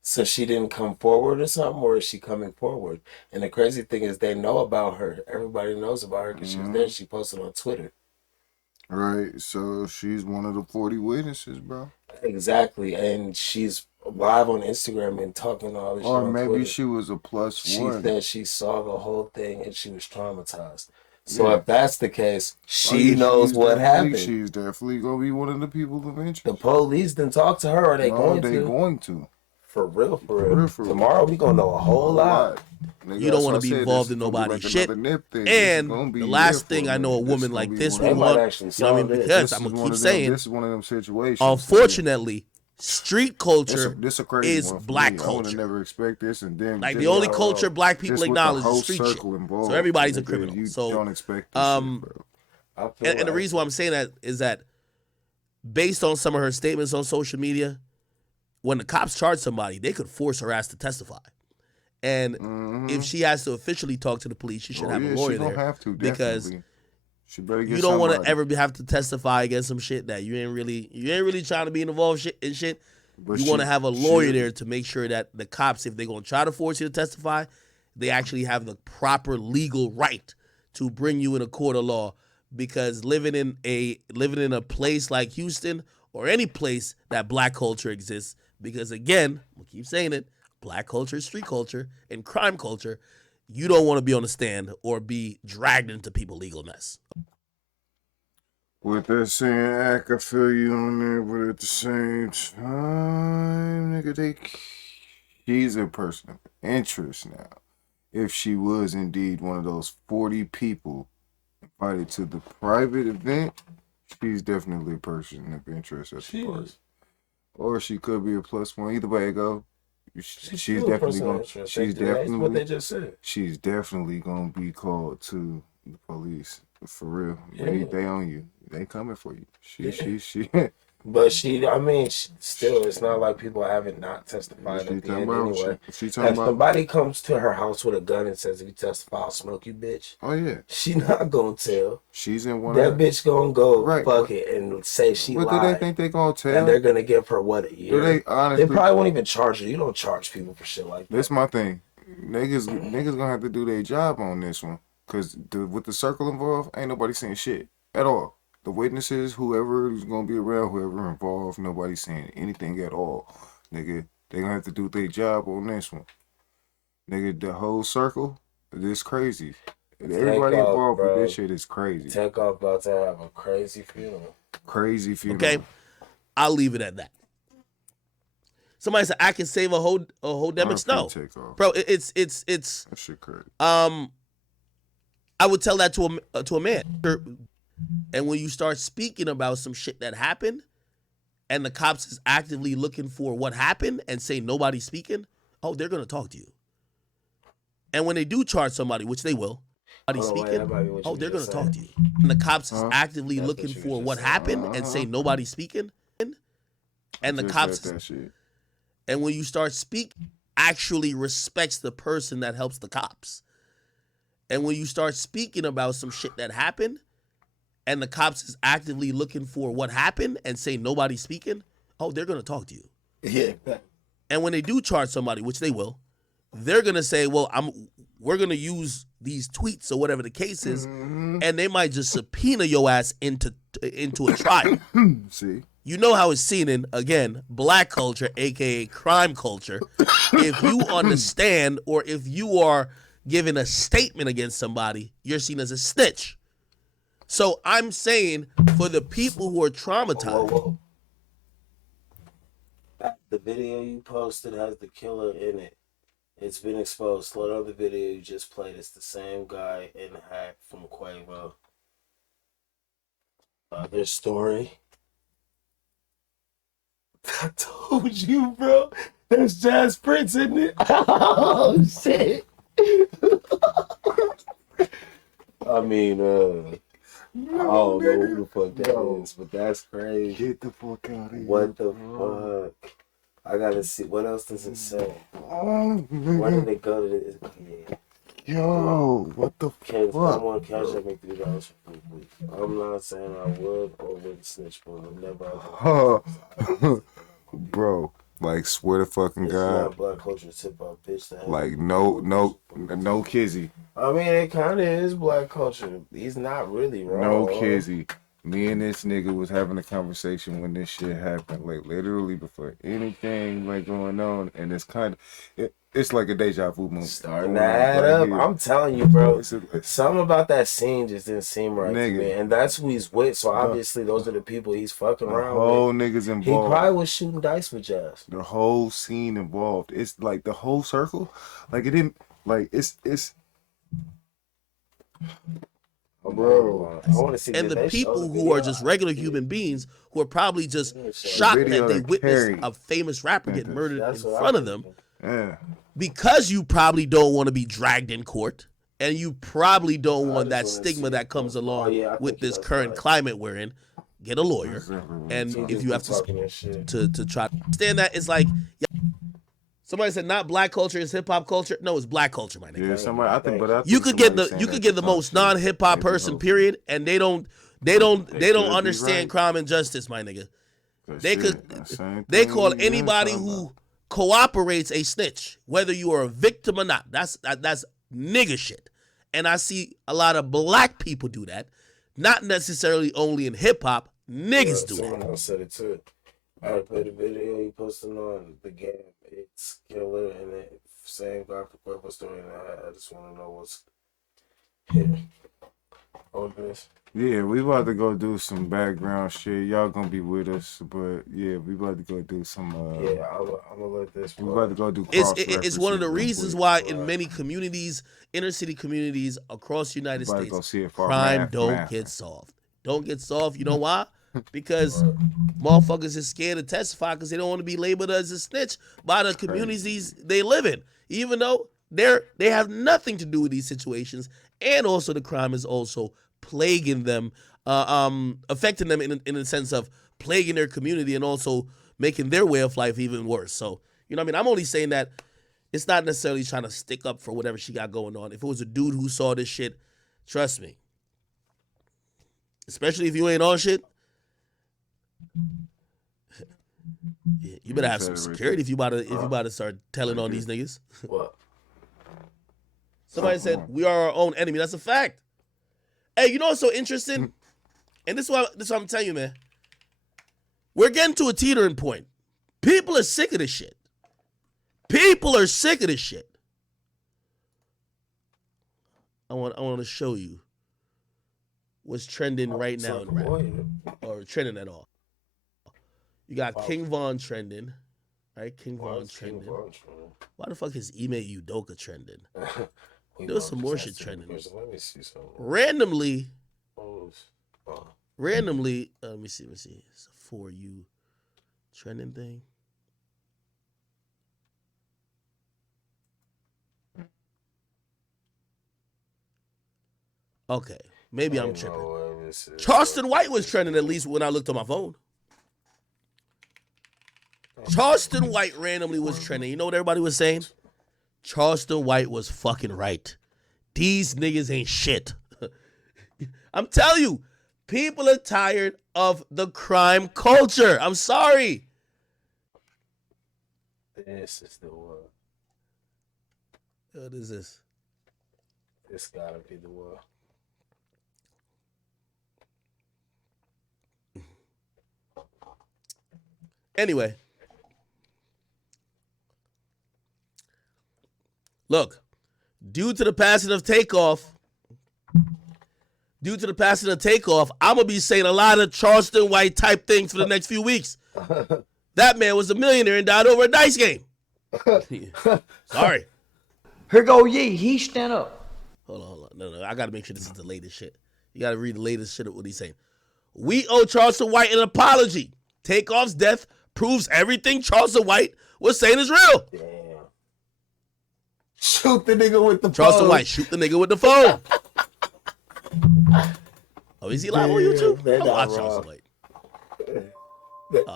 So she didn't come forward or something, or is she coming forward? And the crazy thing is, they know about her. Everybody knows about her because she was there. She posted on Twitter. Right. So she's one of the 40 witnesses, bro. Exactly, and she's live on Instagram and talking all this shit Or on maybe Twitter. she was a plus one. She said she saw the whole thing and she was traumatized. So if that's the case, she knows what happened. She's definitely gonna be one of the people of interest. The police didn't talk to her. Are they going to? They're going to. For real. Tomorrow we gonna know a whole lot. You don't want to be involved in nobody's shit. And the last thing I know a woman like this would want, you know what I mean? Because I'm gonna keep saying, this is one of them situations. Unfortunately, street culture is black culture. I would never expect this, and then like the only culture black people acknowledge is street shit. So everybody's a criminal. You so don't expect this shit, bro. And the reason why I'm saying that is that based on some of her statements on social media, when the cops charge somebody, they could force her ass to testify. And if she has to officially talk to the police, she should have a lawyer there. Have to, because she better get you don't want to ever have to testify against some shit that you ain't really trying to be involved in shit. But you want to have a lawyer there to make sure that the cops, if they're going to try to force you to testify, they actually have the proper legal right to bring you in a court of law. Because living in a place like Houston or any place that black culture exists, because again, we'll keep saying it, black culture is street culture and crime culture. You don't want to be on the stand or be dragged into people's legal mess. With that saying, I can feel you on there, but at the same time, nigga, she's a person of interest now. If she was indeed one of those 40 people invited to the private event, she's definitely a person of interest at the party. Or she could be a plus one. Either way it go, she's definitely going. She's definitely what they just said. She's definitely going to be called to the police for real. Yeah. They own you. They coming for you. She. But still, it's not like people haven't not testified at the end anyway. If somebody comes to her house with a gun and says, if you testify, I'll smoke you, bitch. Oh, yeah. She not going to tell. She's in one that bitch going to go fuck it and say she lied. What do they think they going to tell? And they're going to give her, what, a year? Do they honestly? They probably won't even charge her. You don't charge people for shit like that. That's my thing. Niggas going to have to do their job on this one. Because with the circle involved, ain't nobody saying shit at all. The witnesses, whoever is going to be around, whoever involved, nobody saying anything at all. Nigga, they going to have to do their job on this one. Nigga, the whole circle, it's crazy. And everybody Takeoff, involved bro. with this shit is crazy. Takeoff about to have a crazy funeral. Crazy funeral. Okay, I'll leave it at that. Somebody said I can save a whole Demix. No, bro, it's that shit crazy. I would tell that to a man. And when you start speaking about some shit that happened, and the cops is actively looking for what happened and say nobody's speaking, oh, they're gonna talk to you. And when they do charge somebody, which they will, nobody's speaking, oh, they're gonna talk to you. And the cops is actively looking for what happened and say nobody's speaking, and the cops. And when you start speaking, actually respects the person that helps the cops. And when you start speaking about some shit that happened, and the cops is actively looking for what happened and say nobody's speaking, oh, they're gonna talk to you. Yeah. And when they do charge somebody, which they will, they're gonna say, well, we're gonna use these tweets or whatever the case is, and they might just subpoena your ass into a trial. See? You know how it's seen in, again, black culture, aka crime culture. If you understand or if you are giving a statement against somebody, you're seen as a snitch. So I'm saying for the people who are traumatized. Whoa. The video you posted has the killer in it. It's been exposed. Slow down the video you just played. It's the same guy in Hack from Quavo. Their story. I told you, bro. There's Jazz Prince in it. Oh, shit. I mean, I don't know who the fuck that is, but that's crazy. Get the fuck out of here. What the fuck? I gotta see. What else does it say? Where did it go to this? Yo, what the fuck? Someone cash at me $3 for food. I'm not saying I would or wouldn't snitch, but I've never. Bro, like, swear to fucking It's God. not black culture tip hop bitch. Like, no kizzy. I mean, it kind of is black culture. He's not really wrong. No kizzy. Me and this nigga was having a conversation when this shit happened, like literally before anything like going on, and it's kind of, it's like a deja vu moment. Starting to add up. Here. I'm telling you, bro. Something about that scene just didn't seem right to me, and that's who he's with. So obviously, those are the people he's fucking around with. Whole niggas involved. He probably was shooting dice with Jazz. The whole scene involved. It's like the whole circle. Like it didn't. Like it's. Bro, I want to see. And the people who are just regular human beings who are probably just shocked that they witnessed a famous rapper get murdered in front of them. Yeah. Because you probably don't want to be dragged in court, and you probably don't want that stigma that comes along with this current climate we're in. Get a lawyer, and if you have to try to understand that, it's like. Somebody said not black culture, it's hip hop culture. No, it's black culture, my nigga. Yeah, somebody. I think you could get the most non hip hop person, period, and they don't understand crime and justice, my nigga. They call anybody who cooperates a snitch, whether you are a victim or not. That's nigga shit, and I see a lot of black people do that, not necessarily only in hip hop. Niggas do that. Someone else said it too. I played a video you posted on the game. It's killer and the same guy for Quavo story. And I just want to know what's here. On this. Yeah, we about to go do some background shit. Y'all gonna be with us, but yeah, we about to go do some. Yeah, I'm gonna let this. We about to go do. It's one of the reasons why in many communities, inner city communities across the United States, crime don't get solved. Don't get solved. You know why? Because motherfuckers is scared to testify because they don't want to be labeled as a snitch by the communities they live in, even though they have nothing to do with these situations, and also the crime is also plaguing them, affecting them in a sense of plaguing their community and also making their way of life even worse. So, you know what I mean? I'm only saying that it's not necessarily trying to stick up for whatever she got going on. If it was a dude who saw this shit, trust me, especially if you ain't on shit, you better have some security if you about to start telling on these niggas. What? Somebody said we are our own enemy. That's a fact. Hey, you know what's so interesting? And this is what I'm telling you, man. We're getting to a teetering point. People are sick of this shit. People are sick of this shit. I want to show you what's trending right now in rap, or trending at all. You got King Von trending, right? King Von trending. Why the fuck is Ime Udoka trending? There's some more shit trending. Let me see something. Randomly, let me see. It's a For You trending thing. Okay, maybe I'm tripping. Charleston White was trending, at least when I looked on my phone. Charleston White randomly was trending. You know what everybody was saying? Charleston White was fucking right. These niggas ain't shit. I'm telling you, people are tired of the crime culture. I'm sorry. This is the one. What is this? This gotta be the one. Anyway. Look, due to the passing of Takeoff, I'm going to be saying a lot of Charleston White type things for the next few weeks. That man was a millionaire and died over a dice game. Sorry. Here go Ye. He stand up. Hold on. No. I got to make sure this is the latest shit. You got to read the latest shit of what he's saying. We owe Charleston White an apology. Takeoff's death proves everything Charleston White was saying is real. Damn. Shoot the nigga with the phone. Charleston White, shoot the nigga with the phone. Oh, is he live on YouTube? I'm watching Charleston White.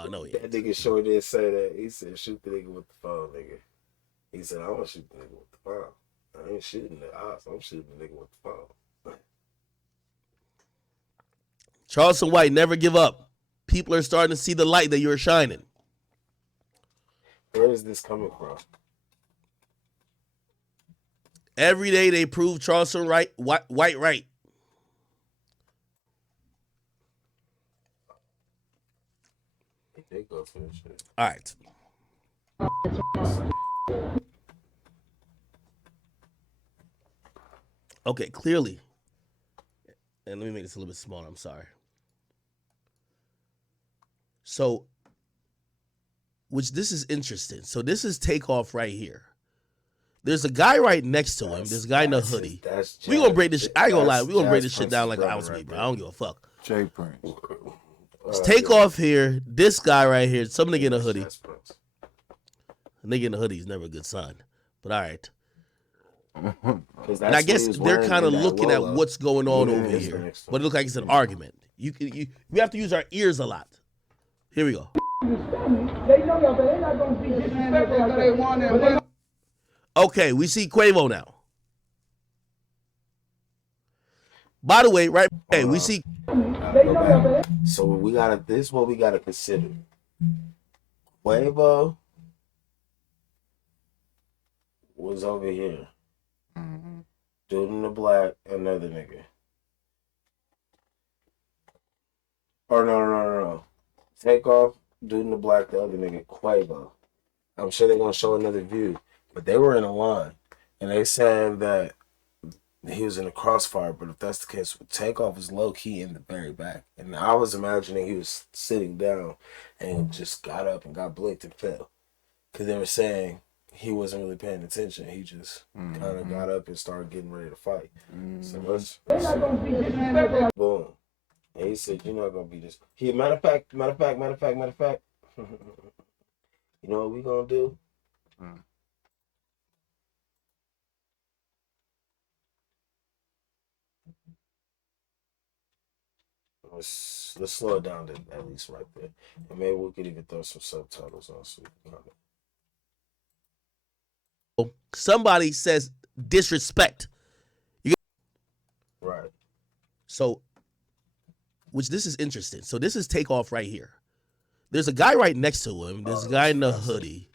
No, that nigga sure did say that. He said, shoot the nigga with the phone, nigga. He said, I want to shoot the nigga with the phone. I ain't shooting the ops. I'm shooting the nigga with the phone. Charleston White, never give up. People are starting to see the light that you're shining. Where is this coming from? Every day they prove Charleston White right. They go for this shit. All right. Okay, clearly. And let me make this a little bit smaller. I'm sorry. So, which this is interesting. So this is Takeoff right here. There's a guy right next to him. This guy in a hoodie. We gonna break this. I ain't gonna lie. We gonna break this shit down like an ounce meat, bro. I don't give a fuck. J Prince. It's Takeoff here. This guy right here. Some nigga in a hoodie. A nigga in a hoodie is never a good sign. But all right. And I guess they're kind of looking at what's going on over here. But it looks like it's an argument. You have to use our ears a lot. Here we go. Okay, we see Quavo now. By the way, right? Hey, we see. So we gotta. This is what we gotta consider. Quavo was over here. Dude in the black, another nigga. Or no. Takeoff, dude in the black, the other nigga, Quavo. I'm sure they're gonna show another view, but they were in a line, and they saying that he was in the crossfire. But if that's the case, Takeoff was low key in the very back, and I was imagining he was sitting down and just got up and got blinked and fell, because they were saying he wasn't really paying attention. He just kind of got up and started getting ready to fight. So let's boom. And he said, "You're not gonna be this." He matter of fact. You know what we gonna do? Let's slow it down to at least right there, and maybe we could even throw some subtitles on so we can kind of. Somebody says disrespect. Right. So, which this is interesting. So this is Takeoff right here. There's a guy right next to him. There's a guy in the hoodie.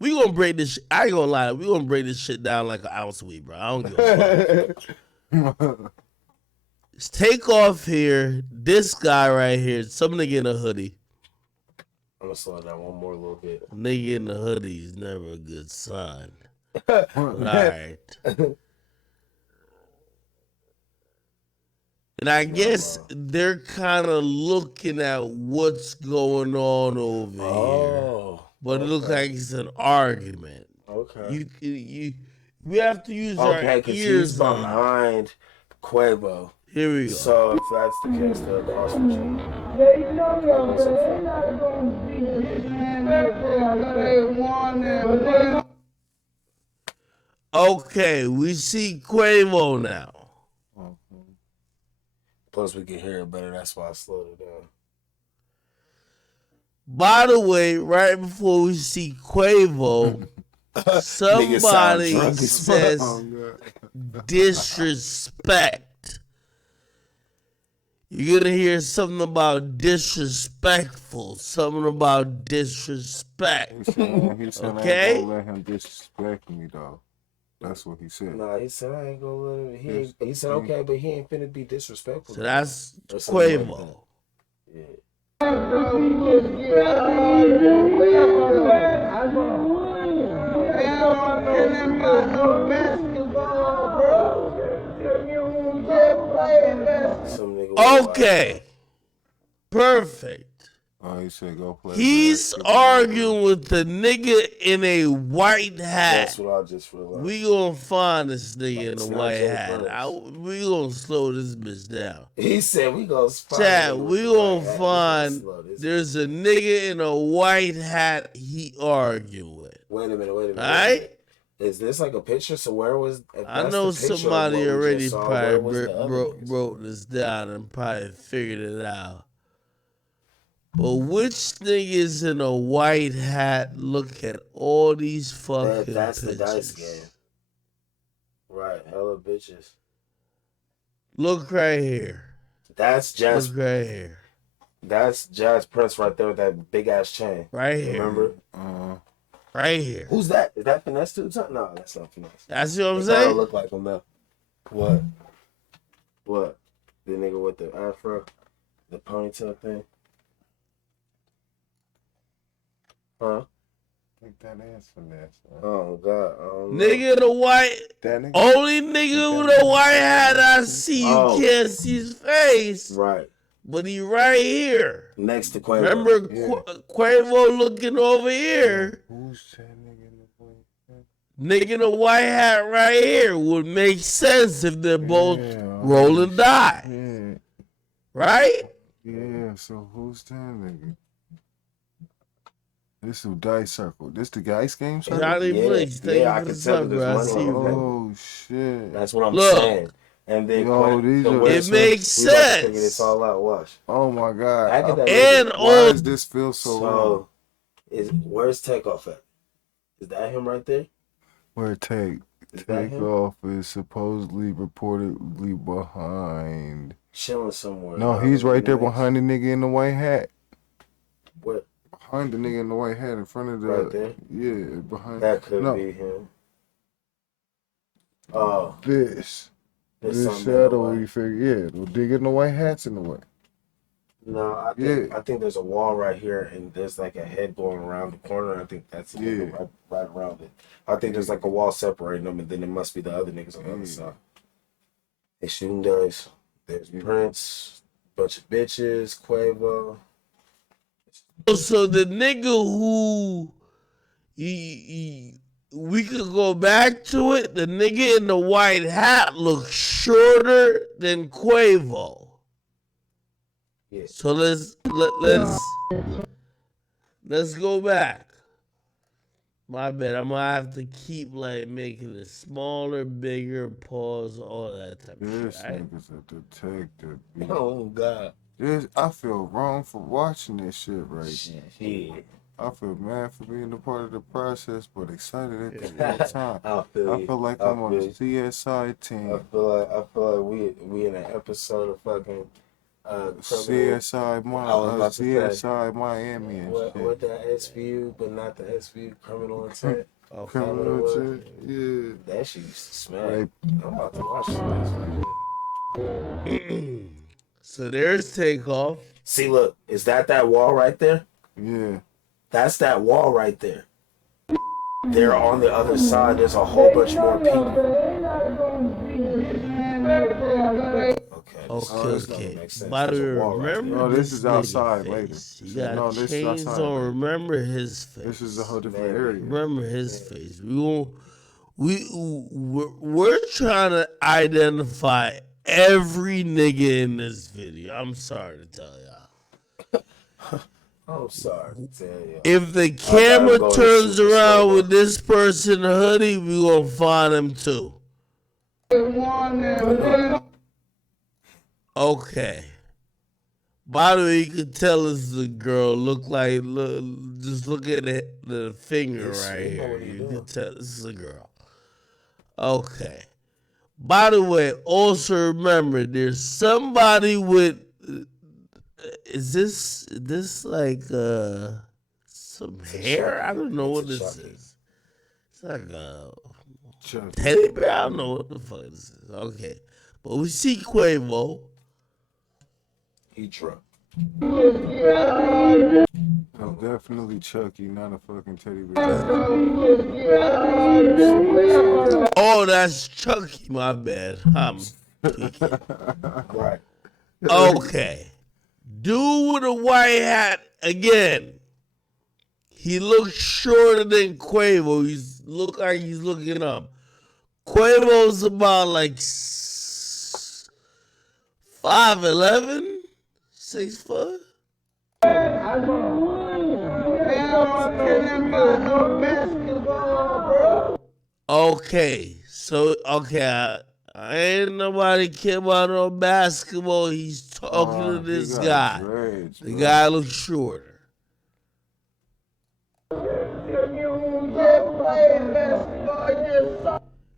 We gonna break this. I ain't gonna lie. We gonna break this shit down like an ounce of weed, bro. I don't give a fuck. It's Takeoff here. This guy right here. Some nigga in a hoodie. I'm gonna slow it down one more little bit. Nigga in the hoodie is never a good sign. All right. And I guess they're kind of looking at what's going on over here. But it looks like it's an argument. Okay. We have to use our ears he's behind Quavo. Here we go. So if that's the case, they're across from each other. Okay, we see Quavo now. Plus, we can hear it better. That's why I slowed it down. By the way, right before we see Quavo, somebody says disrespect. You're going to hear something about disrespectful, something about disrespect. He said I ain't gonna let him disrespect me, though. That's what he said. Nah, he said I ain't gonna let him. He said okay, but he ain't finna be disrespectful. So that's Quavo. Yeah. Okay. Perfect. Oh, he said go play. He's arguing with the nigga in a white hat. That's what I just realized. We gonna find this nigga in a white hat. We gonna slow this bitch down. He said we gonna find. Chad, we gonna find. There's a nigga in a white hat he arguing with. Wait a minute. All right. Is this like a picture? So where was? I know somebody already probably wrote this down and probably figured it out. But which niggas in a white hat look at all these fucking that's pictures? The dice game. Right, hella bitches. Look right here. That's Jazz. Look right here. That's Jazz Prince right there with that big ass chain. Right here. Remember? Right here. Who's that? Is that Finesse too? No, that's not Finesse. That's what I'm It saying? look like him though. What? The nigga with the afro? The ponytail thing? Huh? I think that is Finesse. Oh God! Nigga in the white. Only nigga with a white hat I see. You can't see his face. Right. But he right here. Next to Quavo. Remember Quavo looking over here. Who's that nigga in the white hat? Nigga in a white hat right here would make sense if they're both roll and die. Yeah. Right? Yeah, so who's that nigga? This is Dice Circle. This the Dice game circle? Johnny Blinks, thank you I for can the tell sub, there's bro. I money see on you, that. bro. Oh shit. That's what I'm Look. saying. And then it makes sense. We about to figure this all out. Watch. Oh my God. And why does this feel so wrong? Where's Takeoff at? Is that him right there? Where Takeoff is supposedly reportedly behind. Chilling somewhere. No, he's right there behind the nigga in the white hat. What? Behind the nigga in the white hat in front of the. Right there? Yeah, behind. That could be him. Oh. This shadowy figure. Yeah, the nigga in the white hat's in the way. No, I think there's a wall right here, and there's like a head going around the corner. I think that's right around it. I think there's like a wall separating them, and then it must be the other niggas on the other side. They shooting dice. There's Prince, bunch of bitches, Quavo. So the nigga who we could go back to it. The nigga in the white hat looks shorter than Quavo. Yeah. So let's go back. My bad. I'm gonna have to keep like making it smaller, bigger, pause, all that type of shit. This nigga's a detective. Oh God. I feel wrong for watching this shit right Shit. I feel mad for being a part of the process, but excited at the same time. I feel like I'm on the CSI team. I feel like we in an episode of fucking CSI Miami and shit. What the SVU, but not the SVU criminal intent. Criminal intent, yeah. That shit used to smell. I'm about to watch this. So there's Takeoff. See, look, is that wall right there? Yeah. That's that wall right there. There on the other side, there's a whole bunch more people. Okay. Okay. Makes sense. By the There's way, a wall right remember No, this is nigga outside face. later. You got No, this is chains outside on. later. Remember his face. This is a whole different area. Remember his face. We're trying to identify every nigga in this video. I'm sorry to tell y'all. I'm sorry to tell you. If the camera turns around with this person in a hoodie, we gonna find him too. Okay. By the way, you can tell it's the girl. Just look at the finger right here. You can tell this is a girl. Okay. By the way, also remember, there's somebody with. Is this like some hair? I don't know what this is. It's like a teddy bear. I don't know what the fuck this is. Okay, but we see Quavo. He drunk. I'm definitely Chucky, not a fucking teddy bear. Oh, that's Chucky. My bad. Right. Okay. Dude with a white hat again. He looks shorter than Quavo. He's look like he's looking up. Quavo's about like 5'11", 6 foot. Okay, so I ain't nobody care about no basketball. He's talking to this guy. Dreads, the guy looks shorter.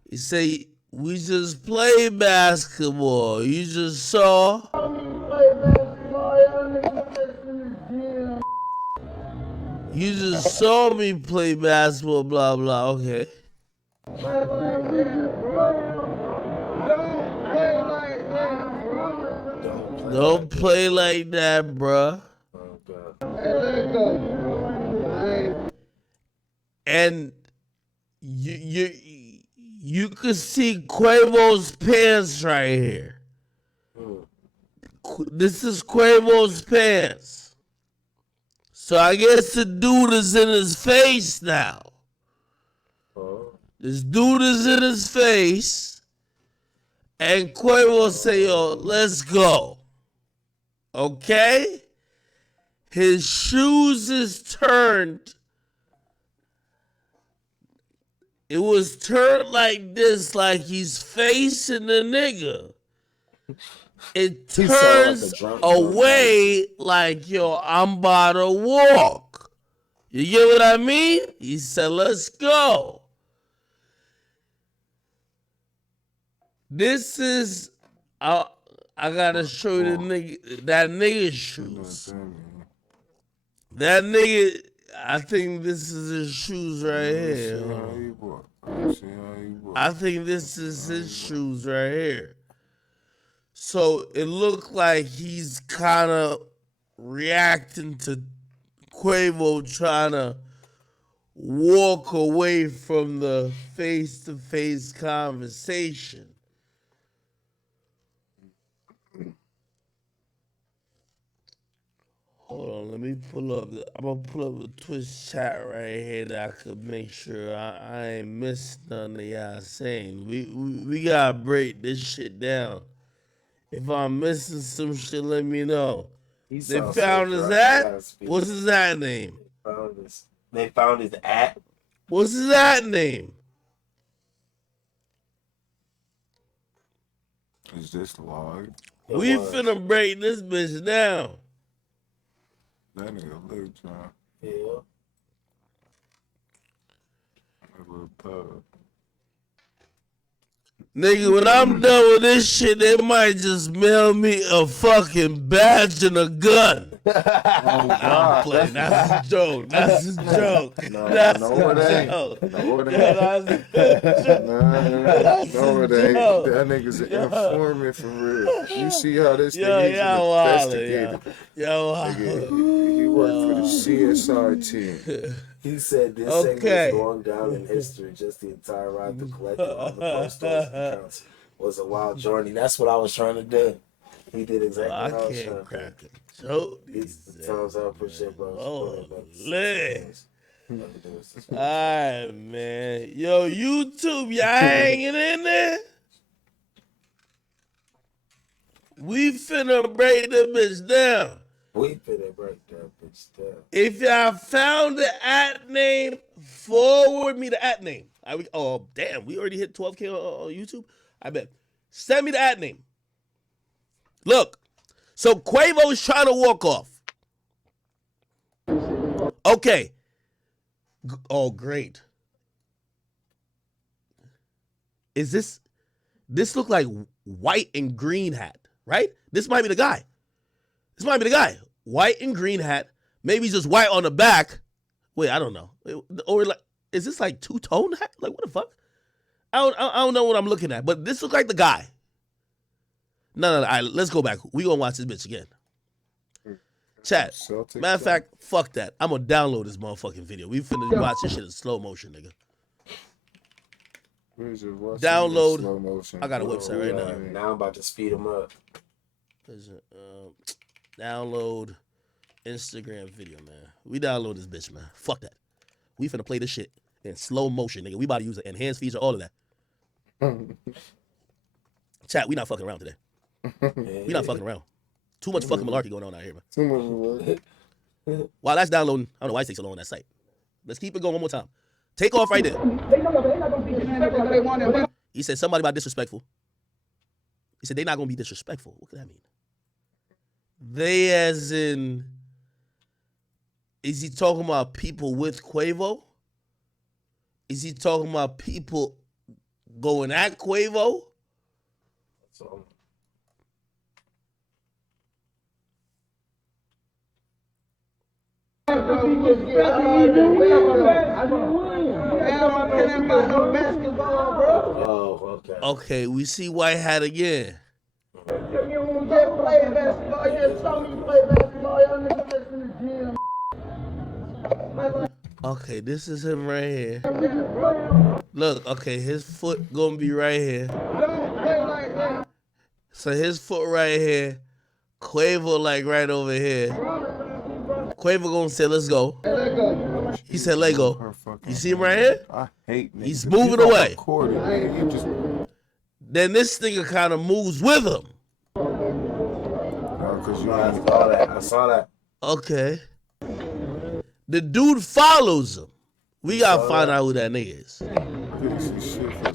He say, we just play basketball. You just saw. You just saw me play basketball, blah, blah. Okay. Don't play like that, bruh. And you could see Quavo's pants right here. This is Quavo's pants. So I guess the dude is in his face now. This dude is in his face. And Quavo say, yo, let's go. Okay? His shoes is turned. It was turned like this, like he's facing the nigga. It turns away like, yo, I'm about to walk. You get what I mean? He said, let's go. This is, I gotta show you that nigga's shoes. That nigga, I think this is his shoes right here. I think this is his shoes right here. So it looked like he's kind of reacting to Quavo trying to walk away from the face-to-face conversation. Hold on, let me pull up. I'm gonna pull up the Twitch chat right here that I could make sure I ain't missed none of y'all saying. We gotta break this shit down. If I'm missing some shit, let me know. They found his at? What's his at name? They found his at? What's his at name? Is this live? We finna break this bitch down. That nigga look, John. Yeah. Nigga, when I'm done with this shit, they might just mail me a fucking badge and a gun. I'm playing. That's a joke. That's a joke. That's a joke. No, it ain't. No, it ain't. That nigga's an informant for real. You see how this nigga is an investigator. Nigga, he worked for the CSI team. He said this segment is going down in history. Just the entire ride to collect all the post accounts was a wild journey. That's what I was trying to do. He did exactly I how I was can't trying crack to. it. So Times I appreciate, bro. oh, All alright, man. Yo, YouTube, y'all hanging in there? We finna break the bitch down. We finna break that bitch down. If y'all found the at name, forward me the at name. Oh, damn, we already hit 12K on YouTube? I bet. Send me the at name. Look, so Quavo's trying to walk off. Okay. Oh, great. Is this look like white and green hat, right? This might be the guy. White and green hat, maybe just white on the back. Wait, I don't know. Or like, is this like two-tone hat? Like, what the fuck? I don't know what I'm looking at, but this looks like the guy. No. All right, let's go back. We gonna watch this bitch again. Chat. Matter of fact, fuck that. I'm gonna download this motherfucking video. We finna watch this shit in slow motion, nigga. Download. Slow motion. I got a website right now. Now I'm about to speed him up. Download Instagram video, man. We download this bitch, man. Fuck that. We finna play this shit in slow motion, nigga. We about to use an enhanced feature, all of that. Chat, we not fucking around today. We not fucking around. Too much fucking malarkey going on out here, man. Too much malarkey. While that's downloading, I don't know why it takes so long on that site. Let's keep it going one more time. Takeoff right there. He said somebody about disrespectful. He said they not gonna be disrespectful. What could that mean? They as in, is he talking about people with Quavo? Is he talking about people going at Quavo? That's all. Oh, okay. Okay, we see White Hat again. Okay, this is him right here. Look, okay, his foot gonna be right here. So his foot right here. Quavo like right over here. Quavo gonna say, let's go. He said, let go. You see him right here? I hate niggas. He's moving away. Just... Then this nigga kind of moves with him. I saw that. Okay. The dude follows him. We gotta find out who that nigga is.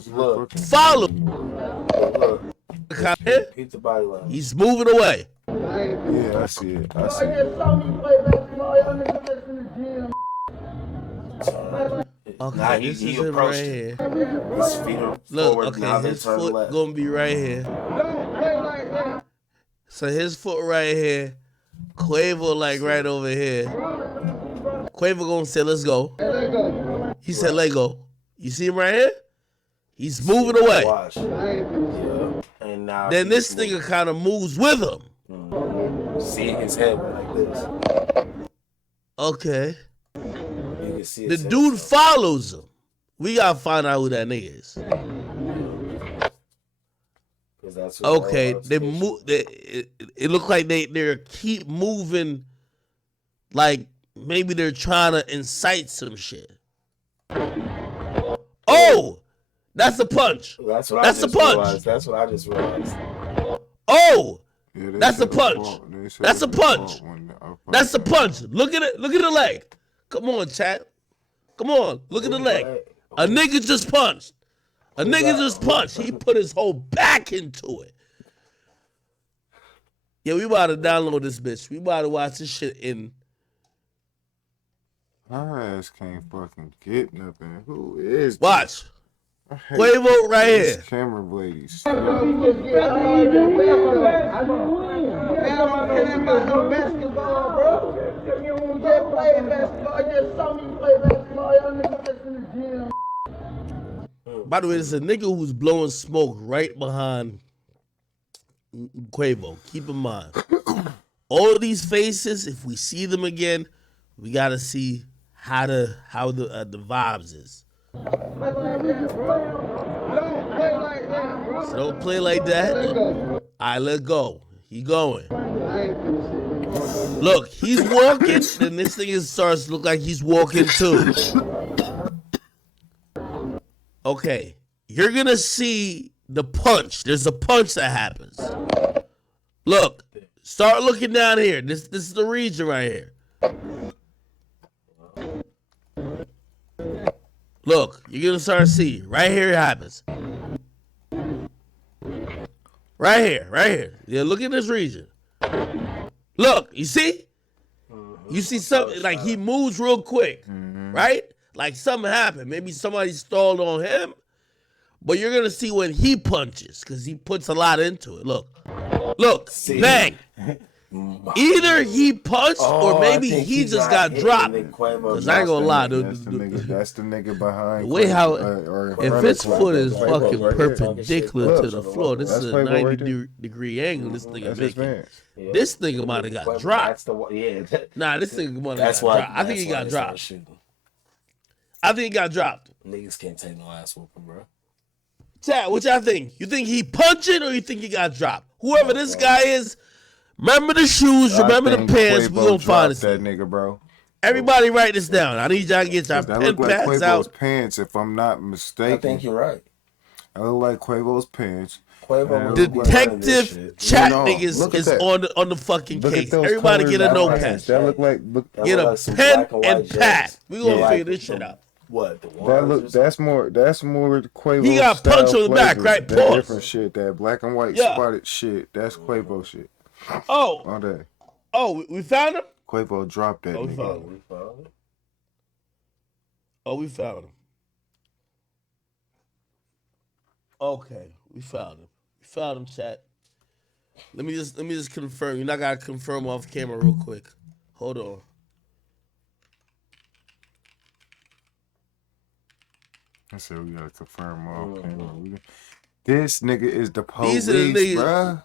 Look. Follow. Keep the body line. He's moving away. Yeah, I see it. Okay, this is him right here. Look, okay, his foot gonna be right here. So his foot right here. Quavo like right over here. Quavo gonna say, let's go. He said, let go. You see him right here? He's moving away. And now then this nigga kind of moves with him. Seeing his head like this. Okay. You can see the dude follows him. We gotta find out who that nigga is. Okay, they move. It look like they keep moving. Like maybe they're trying to incite some shit. Oh, that's a punch. That's a punch. That's what I just realized. Oh, that's a punch. That's a punch. That's a punch. Look at it. Look at the leg. Come on, chat. Come on. Look at the leg. A nigga just punched. A nigga just punched. He put his whole back into it. Yeah, we about to download this bitch. We about to watch this shit in. Her ass can't fucking get nothing. Who is this? Watch. Quavo right here. Camera ladies. By the way, there's a nigga who's blowing smoke right behind Quavo. Keep in mind. All of these faces, if we see them again, we gotta see how the vibes is. So don't play like that. All right, let's go. He going. Look, he's walking, then this thing starts to look like he's walking too. Okay, you're gonna see the punch. There's a punch that happens. Look, start looking down here. This is the region right here. Look, you're gonna start to see. Right here it happens. Right here. Yeah, look at this region. Look, you see? You see something, like he moves real quick, right? Like something happened. Maybe somebody stalled on him. But you're going to see when he punches, because he puts a lot into it. Look, bang. Either he punched or maybe he just got dropped. Because I ain't going to lie. That's the nigga behind. The way how, if his foot is fucking perpendicular to the floor, this is a 90-degree angle this nigga making. This nigga might have got dropped. Nah, this nigga might have got dropped. I think he got dropped. Niggas can't take no ass whooping, bro. Chat, what y'all think? You think he punching or you think he got dropped? Whoever this guy is, remember the shoes, remember the pants. We gonna find that nigga, bro. Everybody write this down. I need y'all to get y'all pen pads out. Pants, if I'm not mistaken. I think you're right. I look like Quavo's pants. Detective chat niggas is on the fucking case. Everybody get a notepad. That look like get a pen and pad. We gonna figure this shit out. What? That's more Quavo. He got punched on the back, right? That different shit. That black and white spotted shit. That's Quavo shit. Oh. All day. Oh, we found him? Quavo dropped that. We found him. We found him. Okay, we found him. We found him, chat. Let me just confirm. You not gotta confirm off camera real quick. Hold on. I said we gotta confirm off camera. This nigga is the police, These are the niggas, bruh.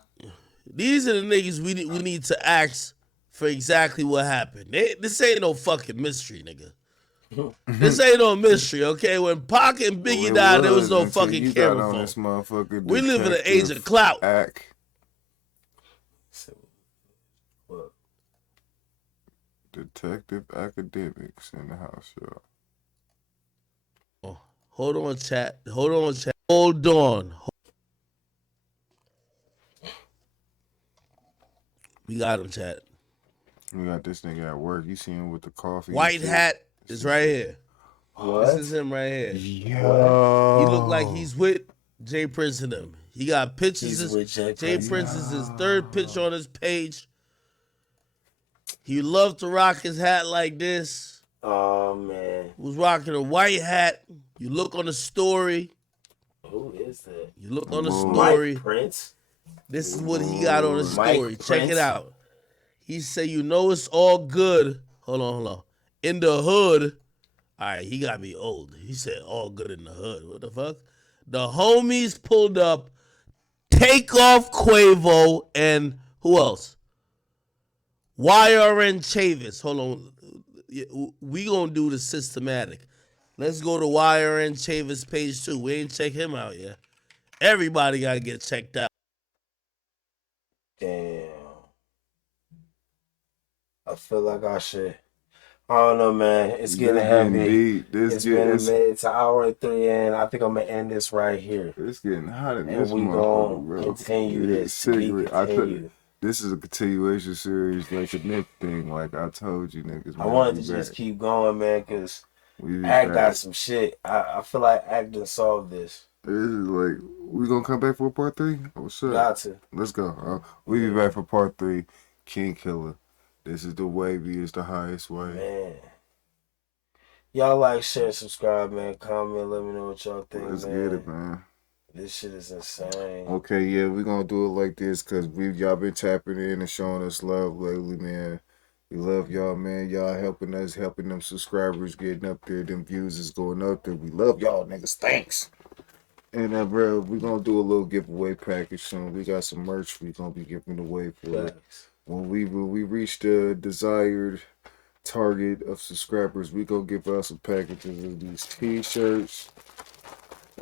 These are the niggas we need to ask for exactly what happened. This ain't no fucking mystery, nigga. This ain't no mystery, okay? When Pac and Biggie died, there was no fucking camera phone. We live in the age of clout. Detective Akademiks in the house, y'all. Oh, hold on, chat. Hold on. We got him, chat. We got this nigga at work. You see him with the coffee. White hat is right here. What? This is him right here. Yo. He look like he's with Jay Prince and them. He got pictures. Jay Prince is his third picture on his page. He loved to rock his hat like this. Oh, man. Was rocking a white hat. You look on the story. Who is that? You look on the story. Mike Prince? This is what he got on the story. Mike Check Prince? it out. He said, you know it's all good. Hold on. In the hood. All right, he got me old. He said all good in the hood. What the fuck? The homies pulled up Takeoff, Quavo, and who else? YRN Chavis. Hold on. We gonna do the systematic. Let's go to YRN Chavis page 2. We ain't check him out yet. Everybody gotta get checked out. Damn. I feel like I should. I don't know, man. It's getting heavy. It's an hour and 3 in. I think I'm gonna end this right here. It's getting hot in and this we gonna continue this. This is a continuation series, like the Nick thing. Like I told you, niggas. I wanted to just keep going, man, because Act got some shit. I feel like Act done solved this. This is like, we gonna come back for part 3? What's up? Got to. Let's go. We be back for part 3. King Killer. This is the wavy, is the highest way. Man. Y'all like, share, subscribe, man. Comment, let me know what y'all think, Let's man. get it, man. This shit is insane. Okay, yeah, we gonna do it like this because y'all been tapping in and showing us love lately, man. We love y'all, man. Y'all helping us, helping them subscribers getting up there. Them views is going up there. We love y'all, niggas. Thanks. And bro, we gonna do a little giveaway package soon. We got some merch we gonna be giving away for it. When we reach the desired target of subscribers, we gonna give out some packages of these t-shirts.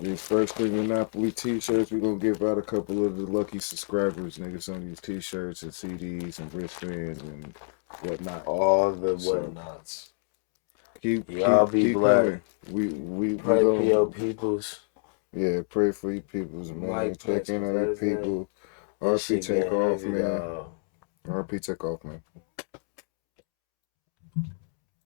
These first thing Monopoly t-shirts, we're gonna give out a couple of the lucky subscribers, nigga, some of these t-shirts and CDs and wristbands and whatnot. All the So, whatnots. Y'all be black. Coming. We Pray gonna, for your peoples. Yeah, pray for your peoples, man. Check in on your people. RP Takeoff, man. RP Takeoff, man.